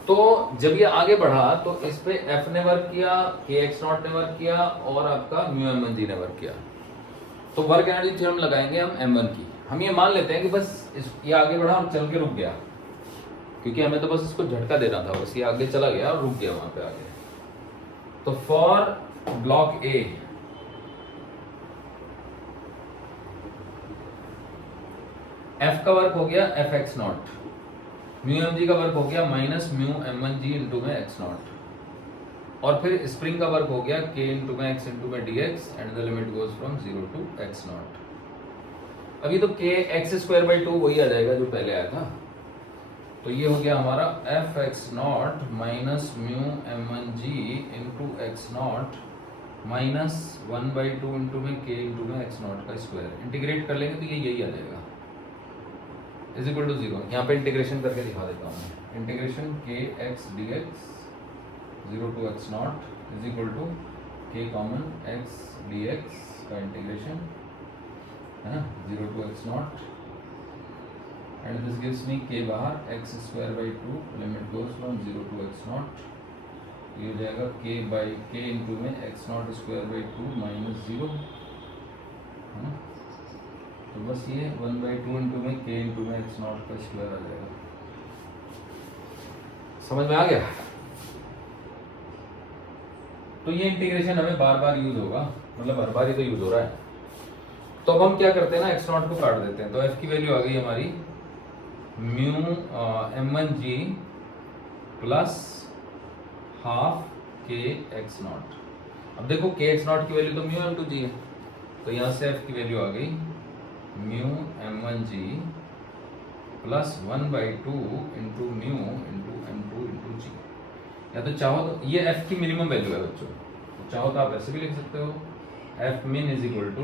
तो जब ये आगे बढ़ा तो इस पे f ने वर्क किया, kx0 ने वर्क किया और आपका म्यू m1g ने वर्क किया, तो वर्क एनर्जी थ्योरम लगाएंगे हम m1 की। हम ये मान लेते हैं कि बस ये आगे बढ़ा और चल के रुक गया, क्योंकि हमें तो बस इसको झटका देना था, बस ये आगे चला गया और रुक गया वहां पे आगे। तो फॉर ब्लॉक ए F का वर्क हो गया fx0, म्यू mg का वर्क हो गया माइनस म्यू m1g इंटू में x0, और फिर स्प्रिंग का वर्क हो गया k इंटू में x इंटू में dx and the limit goes from 0 to x0। अभी तो k x²/2 वही आ जाएगा जो पहले आया था, तो ये हो गया हमारा fx0 minus mu m1g into x0 minus 1/2 into में k इंटू में x0 का स्क्वायर, इंटीग्रेट कर लेंगे तो ये यही आ जाएगा, इज इक्वल टू 0। यहाँ पे इंटीग्रेशन करके दिखा देता हूँ मैं, integration kx dx 0 to x0 is equal to k common x dx का इंटीग्रेशन, है ना, 0 to x0 and this gives me k बाहर x²/2 limit goes from 0 to x0, ये हो जाएगा k इंटू में x0²/2 माइनस 0, है ना, तो बस ये 1/2 इंटू में k इंटू में x0 का स्क्वायर आ जाएगा। समझ में आ गया? तो ये इंटीग्रेशन हमें बार बार यूज होगा, मतलब हर बार ही तो यूज हो रहा है। तो अब हम क्या करते हैं ना, x0 को काट देते हैं, तो f की वैल्यू आ गई हमारी mu m1g plus half k x0। अब देखो k x0 की वैल्यू तो म्यू m2g है, तो यहाँ से f की वैल्यू आ गई mu m1g plus 1/2 into mu into m2 into g। या तो चाहो तो ये f की मिनिमम वैल्यू है बच्चों, तो चाहो तो आप ऐसे भी लिख सकते हो, f min is equal to,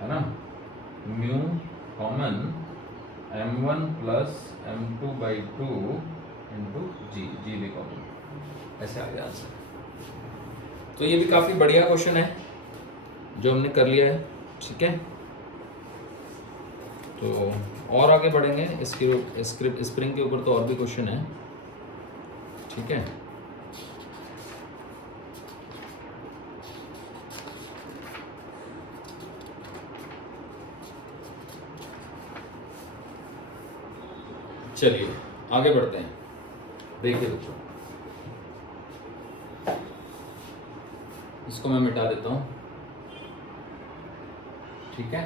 है ना, mu common m1 plus m2/2 into G भी कॉमन, ऐसे आ गया आंसर। तो ये भी काफी बढ़िया क्वेश्चन है जो हमने कर लिया है, ठीक है। तो और आगे बढ़ेंगे, इसकी स्प्रिंग के ऊपर तो और भी क्वेश्चन है, ठीक है। चलिए आगे बढ़ते हैं, देखिए बच्चों, इसको मैं मिटा देता हूं, ठीक है।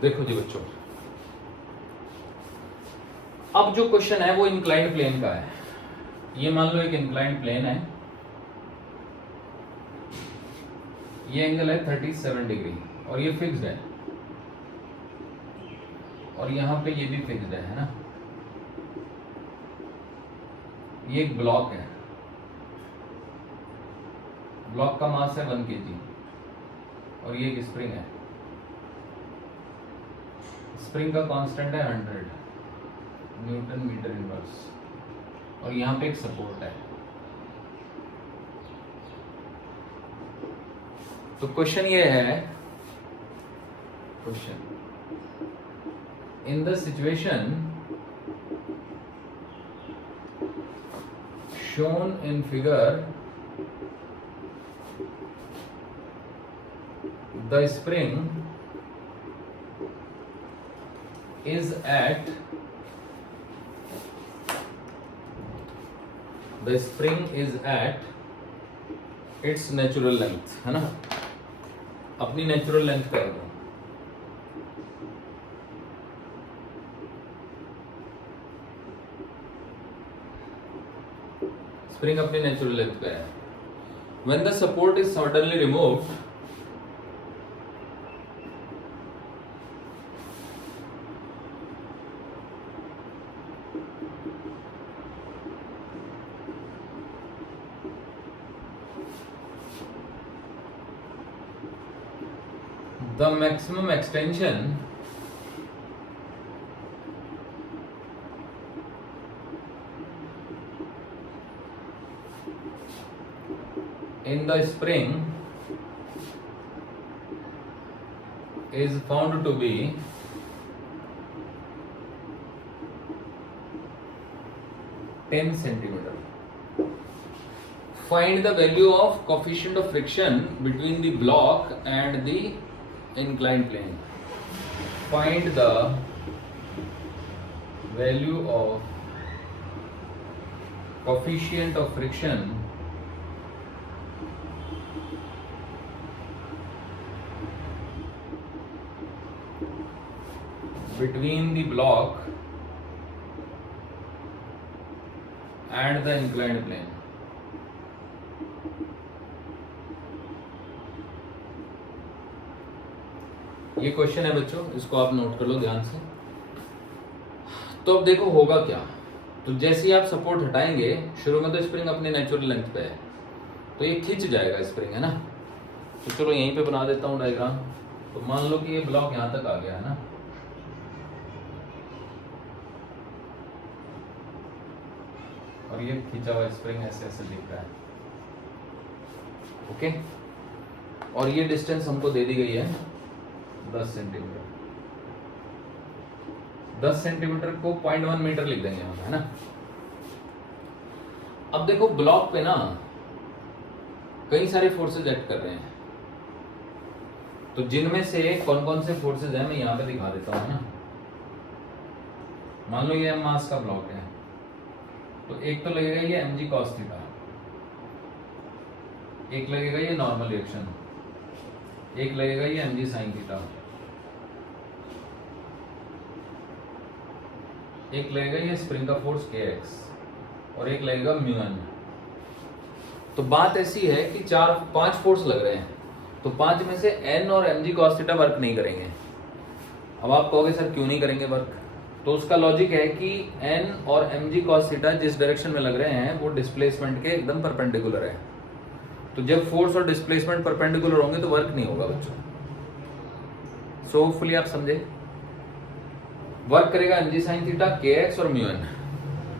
देखो जी बच्चों, अब जो क्वेश्चन है वो इंक्लाइंड प्लेन का है। ये मान लो एक इंक्लाइंड प्लेन है, ये एंगल है 37 डिग्री और ये फिक्स्ड है, और यहां पे ये भी फिक्स्ड है ना। ये एक ब्लॉक है, ब्लॉक का मास है 1 kg, और ये एक स्प्रिंग है, स्प्रिंग का कांस्टेंट है 100 न्यूटन मीटर इनवर्स, और यहां पे एक सपोर्ट है। तो क्वेश्चन ये है, question in the situation shown in figure, the spring is at its natural length, है ना, अपनी नेचुरल लेंथ कर दो। स्प्रिंग अपनी नेचुरल लेंथ पे है। When the support is suddenly removed, the maximum extension in the spring is found to be 10 centimeter. Find the value of coefficient of friction between the block and the inclined plane. Find the value of coefficient of friction between the block and the inclined plane. ये question है बच्चों, इसको आप note कर लो ध्यान से। तो अब देखो होगा क्या, तो जैसे ही आप सपोर्ट हटाएंगे, शुरू में तो स्प्रिंग अपने नेचुरल लेंथ पे है, तो ये खिंच जाएगा स्प्रिंग, है ना। तो चलो यहीं पे बना देता हूँ डायग्राम। तो मान लो कि ये ब्लॉक यहां तक आ गया है ना, और ये खींचा हुआ स्प्रिंग ऐसे ऐसे दिख रहा है, ओके। और ये डिस्टेंस हमको दे दी गई है 10 सेंटीमीटर। 10 सेंटीमीटर को 0.1 मीटर लिख देंगे हम, है ना। अब देखो ब्लॉक पे ना कई सारे फोर्सेस एक्ट कर रहे हैं, तो जिनमें से कौन कौन से फोर्सेस हैं मैं यहां पे दिखा देता हूं ना। मान लो ये मास का ब्लॉक है, तो एक तो लगेगा ये mg cos थीटा, एक लगेगा ये नॉर्मल रिएक्शन, एक लगेगा ये mg sin थीटा, एक लगेगा ये स्प्रिंग का फोर्स kx, और एक लगेगा μn। तो बात ऐसी है कि 4-5 फोर्स लग रहे हैं, तो 5 में से n और mg cos थीटा वर्क नहीं करेंगे। अब आप कहोगे सर क्यों नहीं करेंगे वर्क, तो उसका लॉजिक है कि n और mg cos थीटा जिस डायरेक्शन में लग रहे हैं वो डिस्प्लेसमेंट के एकदम परपेंडिकुलर है। तो जब फोर्स और डिस्प्लेसमेंट परपेंडिकुलर होंगे तो वर्क नहीं होगा बच्चों। सो होपफुली आप समझे। वर्क करेगा mg sin थीटा, kx और μn।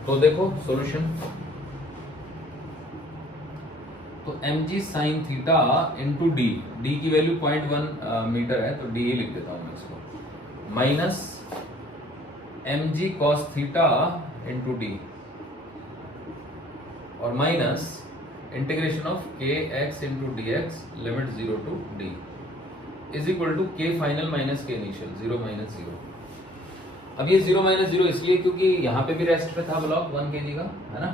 तो देखो सॉल्यूशन, तो mg sin theta into d, d की वैल्यू 0.1 मीटर है, तो d ही लिख देता हूं मैं इसको, minus mg cos theta into d, और minus integration of kx into dx limit 0 to d is equal to k final minus k initial, 0 minus 0। अब ये 0 माइनस 0 इसलिए क्योंकि यहाँ पे भी रेस्ट पे था ब्लॉक 1 kg का, है ना,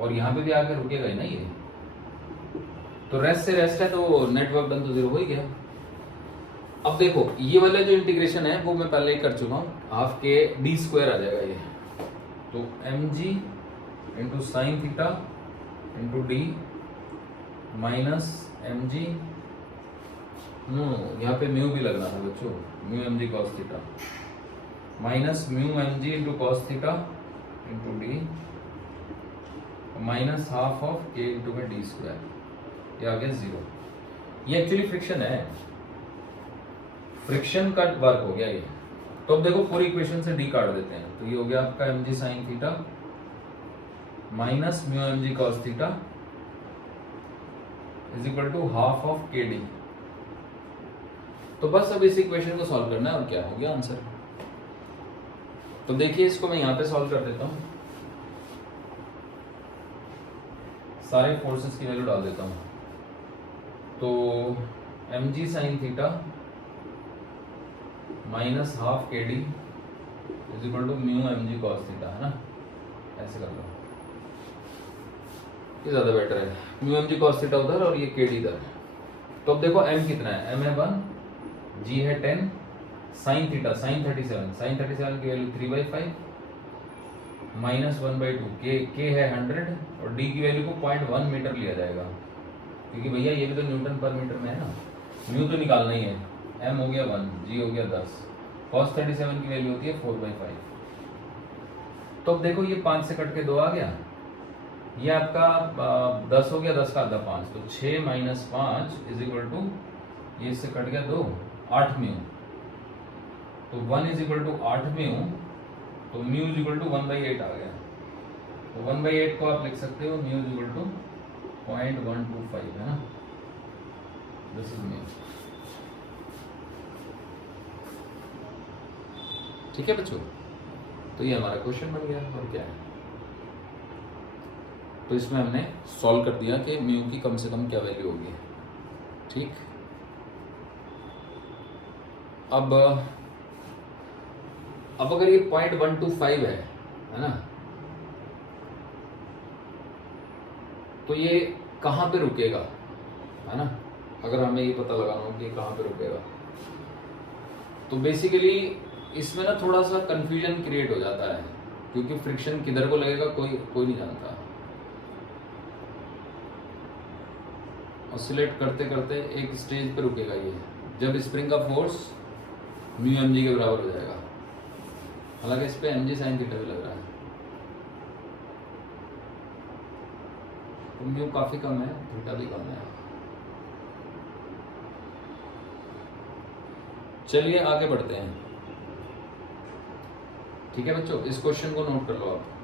और यहाँ पे भी आकर रुकेगा ही ना ये। तो रेस्ट से रेस्ट है तो नेटवर्क डन तो जीरो हो ही गया। अब देखो ये वाला जो इंटीग्रेशन है वो मैं पहले ही कर चुका हूँ, हाफ के डी स्क्वायर आ जाएगा ये, तो M g into sine theta into d minus m g, यहाँ पे म्यू भी लगना था बच्चों, mu M G cos theta minus mu M g into cos theta into d minus half of के इंटू में डी स्क्वायर, ये आ गया जीरो। ये एक्चुअली फ्रिक्शन है, फ्रिक्शन का वर्क हो गया ये। तो अब देखो पूरी इक्वेशन से डी काट देते हैं, तो ये हो गया आपका m ji sine theta minus mu M G cos theta is equal to half of k d. तो बस अब इस इक्वेशन को सॉल्व करना है और क्या हो गया आंसर। तो देखिए इसको मैं यहां पे सॉल्व कर देता हूं, सारे फोर्सेस की वैल्यू डाल देता हूं। तो M G sine theta minus half के D is equal to mu M G cos theta, है ना, ऐसे कर लो, ये ज्यादा बेटर है, mu M G cos theta उधर और ये के डी इधर। तो अब देखो m कितना है, m है 1, g है 10, साइन थीटा साइन 37, साइन 37 की वैल्यू 3/5 माइनस 1/2, k है 100 और d की वैल्यू को 0.1 मीटर लिया जाएगा, क्योंकि भैया ये भी तो न्यूटन पर मीटर में है ना, म्यू तो निकालना ही है। m हो गया 1, g हो गया 10, cos 37 की वैल्यू होती है 4/5। तो अब देखो ये 5 से कट के 2 आ गया, ये आपका 10 हो गया, 10 का आधा 5, तो 6 माइनस 5 इज इक्वल टू, ये इससे कट गया 2, 8 म्यू, तो 1 इज इक्वल टू 8 म्यू, तो म्यू इज इक्वल टू 1/8 आ गया। तो 1/8 को आप लिख सकते हो म्यू इज इक्वल टू 0.125, है ना, दिस इज म्यू। ठीक है बच्चों, तो ये हमारा क्वेश्चन बन गया और क्या है। तो इसमें हमने सॉल्व कर दिया कि म्यू की कम से कम क्या वैल्यू होगी। ठीक, अब अगर ये 0.125 है ना, तो ये कहाँ पे रुकेगा, है ना, अगर हमें ये पता लगाना हो कि कहाँ पे रुकेगा, तो बेसिकली इसमें ना थोड़ा सा कंफ्यूजन क्रिएट हो जाता है, क्योंकि फ्रिक्शन किधर को लगेगा कोई नहीं जानता। ऑसिलेट करते करते एक स्टेज पे रुकेगा ये, जब स्प्रिंग का फोर्स म्यू एम जी के बराबर हो जाएगा। हालांकि इस पे एम जी साइन थीटा भी लग रहा है, तो म्यू काफी कम है, थीटा भी कम है। चलिए आगे बढ़ते हैं। ठीक है बच्चों, इस क्वेश्चन को नोट कर लो आप।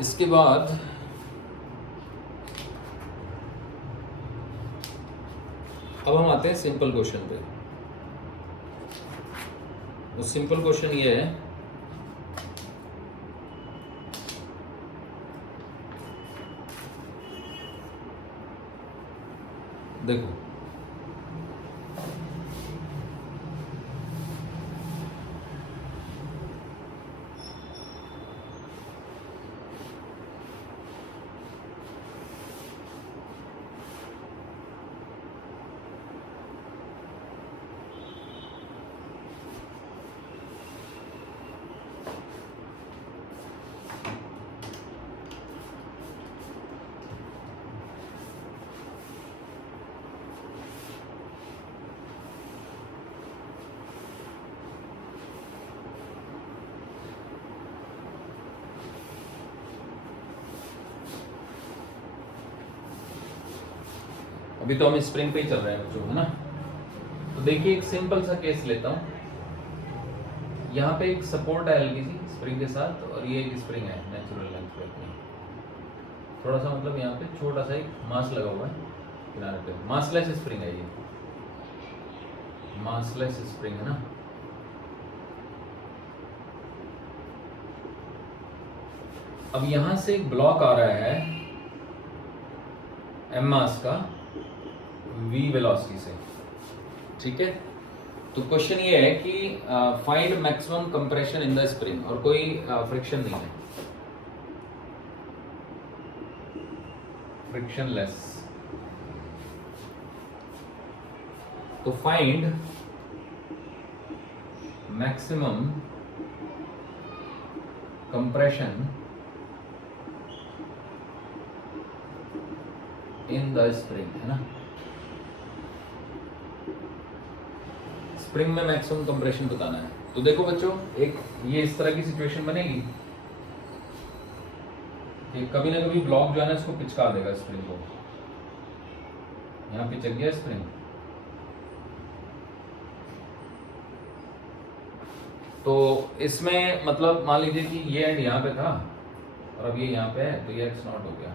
इसके बाद अब हम आते हैं सिंपल क्वेश्चन पे। वो सिंपल क्वेश्चन ये है, देखो अभी तो हम स्प्रिंग पे ही चल रहे हैं बच्चों, है ना। तो देखिए एक सिंपल सा केस लेता हूँ। यहाँ पे एक सपोर्ट है हल्की सी स्प्रिंग के साथ, और ये एक स्प्रिंग है नेचुरल लेंथ पे अपनी, थोड़ा सा मतलब यहाँ पे छोटा सा एक मास लगा हुआ है किनारे पे, मासलेस स्प्रिंग है ये, मासलेस स्प्रिंग है ना। अब यहां से एक ब्लॉक आ रहा है एम मास का v वेलोसिटी से, ठीक है। तो क्वेश्चन ये है कि find maximum compression in the spring, और कोई फ्रिक्शन नहीं है, फ्रिक्शनलेस। तो find maximum compression in the spring, है ना। स्प्रिंग में मैक्सिमम कंप्रेशन बताना है। तो देखो बच्चों, एक ये इस तरह की सिचुएशन बनेगी कि कभी ना कभी ब्लॉक जो है ना इसको पिचका देगा स्प्रिंग को। यहाँ पिचक गया स्प्रिंग, तो इसमें मतलब मान लीजिए कि ये एंड यहाँ पे था और अब ये यहाँ पे है, तो ये x नॉट हो गया।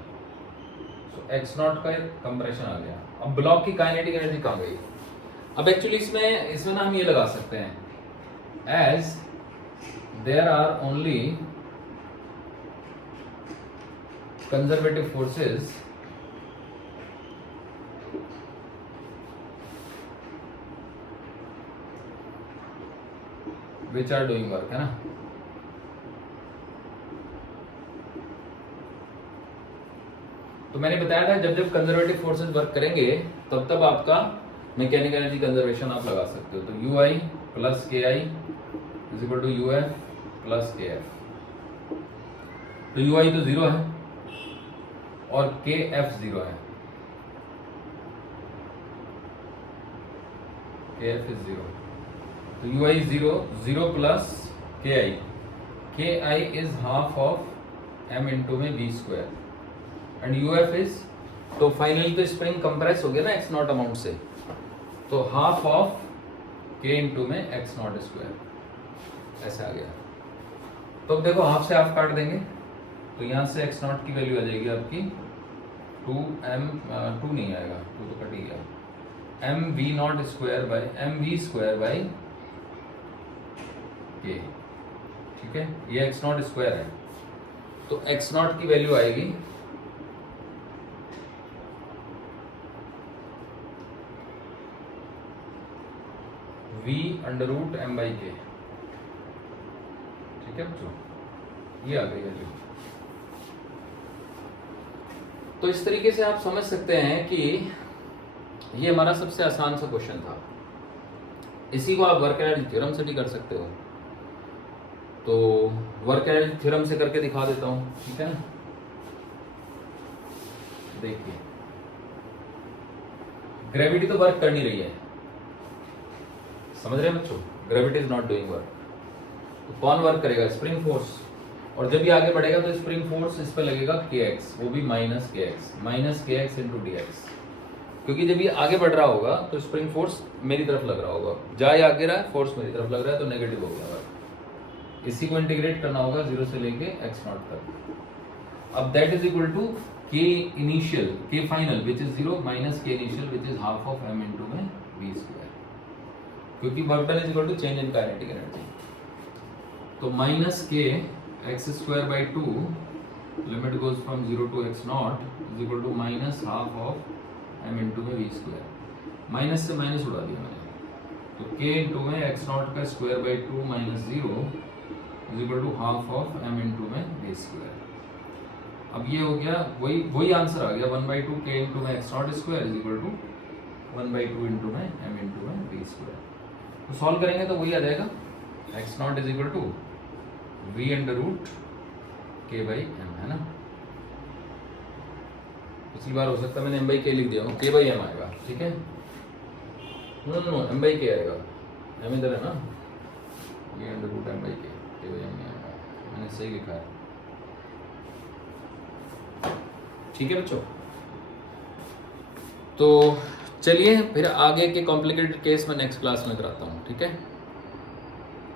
तो x नॉट का कंप्रेशन आ गया। अब ब्लॉक की काइनेटिक एनर्जी कहाँ गई? अब एक्चुअली इसमें ना हम ये लगा सकते हैं, as there are only conservative forces which are doing work, है ना। तो मैंने बताया था जब जब कंजर्वेटिव फोर्सेस वर्क करेंगे तब तब आपका मैकेनिकल एनर्जी कंजर्वेशन आप लगा सकते हो। तो U I plus K I is equal to U F plus K F. तो यू आई तो जीरो है और के एफ जीरो है, के एफ इज जीरो। तो U I zero, zero plus K I is half of M into में B square and U F is, तो finally तो spring compress हो गया ना एक्स नॉट अमाउंट से, तो हाफ ऑफ के इंटू में एक्स नॉट स्क्वायर, ऐसा आ गया। तो अब देखो हाफ से हाफ काट देंगे तो यहाँ से एक्स नॉट की वैल्यू आ जाएगी आपकी 2 नहीं आएगा, 2 तो कट ही गया, m v naught square by m v square by k, ठीक है। ये एक्स नॉट स्क्वायर है, तो एक्स नॉट की वैल्यू आएगी v under root m by k, ठीक है बच्चों, ये आ गई वैल्यू। तो इस तरीके से आप समझ सकते हैं कि ये हमारा सबसे आसान सा क्वेश्चन था। इसी को आप वर्क एनर्जी थ्योरम से भी कर सकते हो। तो वर्क एनर्जी थ्योरम से करके दिखा देता हूं, ठीक है ना। देखिए ग्रेविटी तो वर्क कर नहीं रही है, समझ रहे हैं बच्चों, gravity is not doing work. तो कौन वर्क करेगा? Spring force. और जब ये आगे बढ़ेगा तो स्प्रिंग फोर्स इस पर लगेगा kx, वो भी minus k x into D x, क्योंकि जब ये आगे बढ़ रहा होगा तो स्प्रिंग फोर्स मेरी तरफ लग रहा होगा, जाए आगे रहा है फोर्स मेरी तरफ लग रहा है, तो नेगेटिव हो गया वर्क। इसी को इंटीग्रेट करना होगा 0 से लेके x नॉट तक। अब that is equal to k initial, k final which is 0 minus k initial which is half of m into में v स्क्वायर, क्योंकि work done is equal to change in kinetic energy. तो minus k x square by 2 limit goes from 0 to x naught is equal to minus half of m into में v square, minus से minus उड़ा दिया मैंने, तो k into में x naught का square by 2 minus 0 is equal to half of m into में v square. अब ये हो गया वही आंसर आ गया 1/2 k इंटू में x naught square is equal to 1/2 into में m इंटू में v स्क्वायर। तो सॉल्व करेंगे तो वही आ जाएगा, x naught is equal to v under root k by m, है ना। पिछली बार हो सकता है मैंने m बाई k लिख दिया हूँ, k बाई m आएगा, ठीक है। नो m बाई k आएगा, m इधर है ना, v under root m by k by m आएगा, मैंने सही लिखा है, ठीक है बच्चों। तो चलिए फिर आगे के कॉम्प्लिकेटेड केस में नेक्स्ट क्लास में कराता हूँ, ठीक है।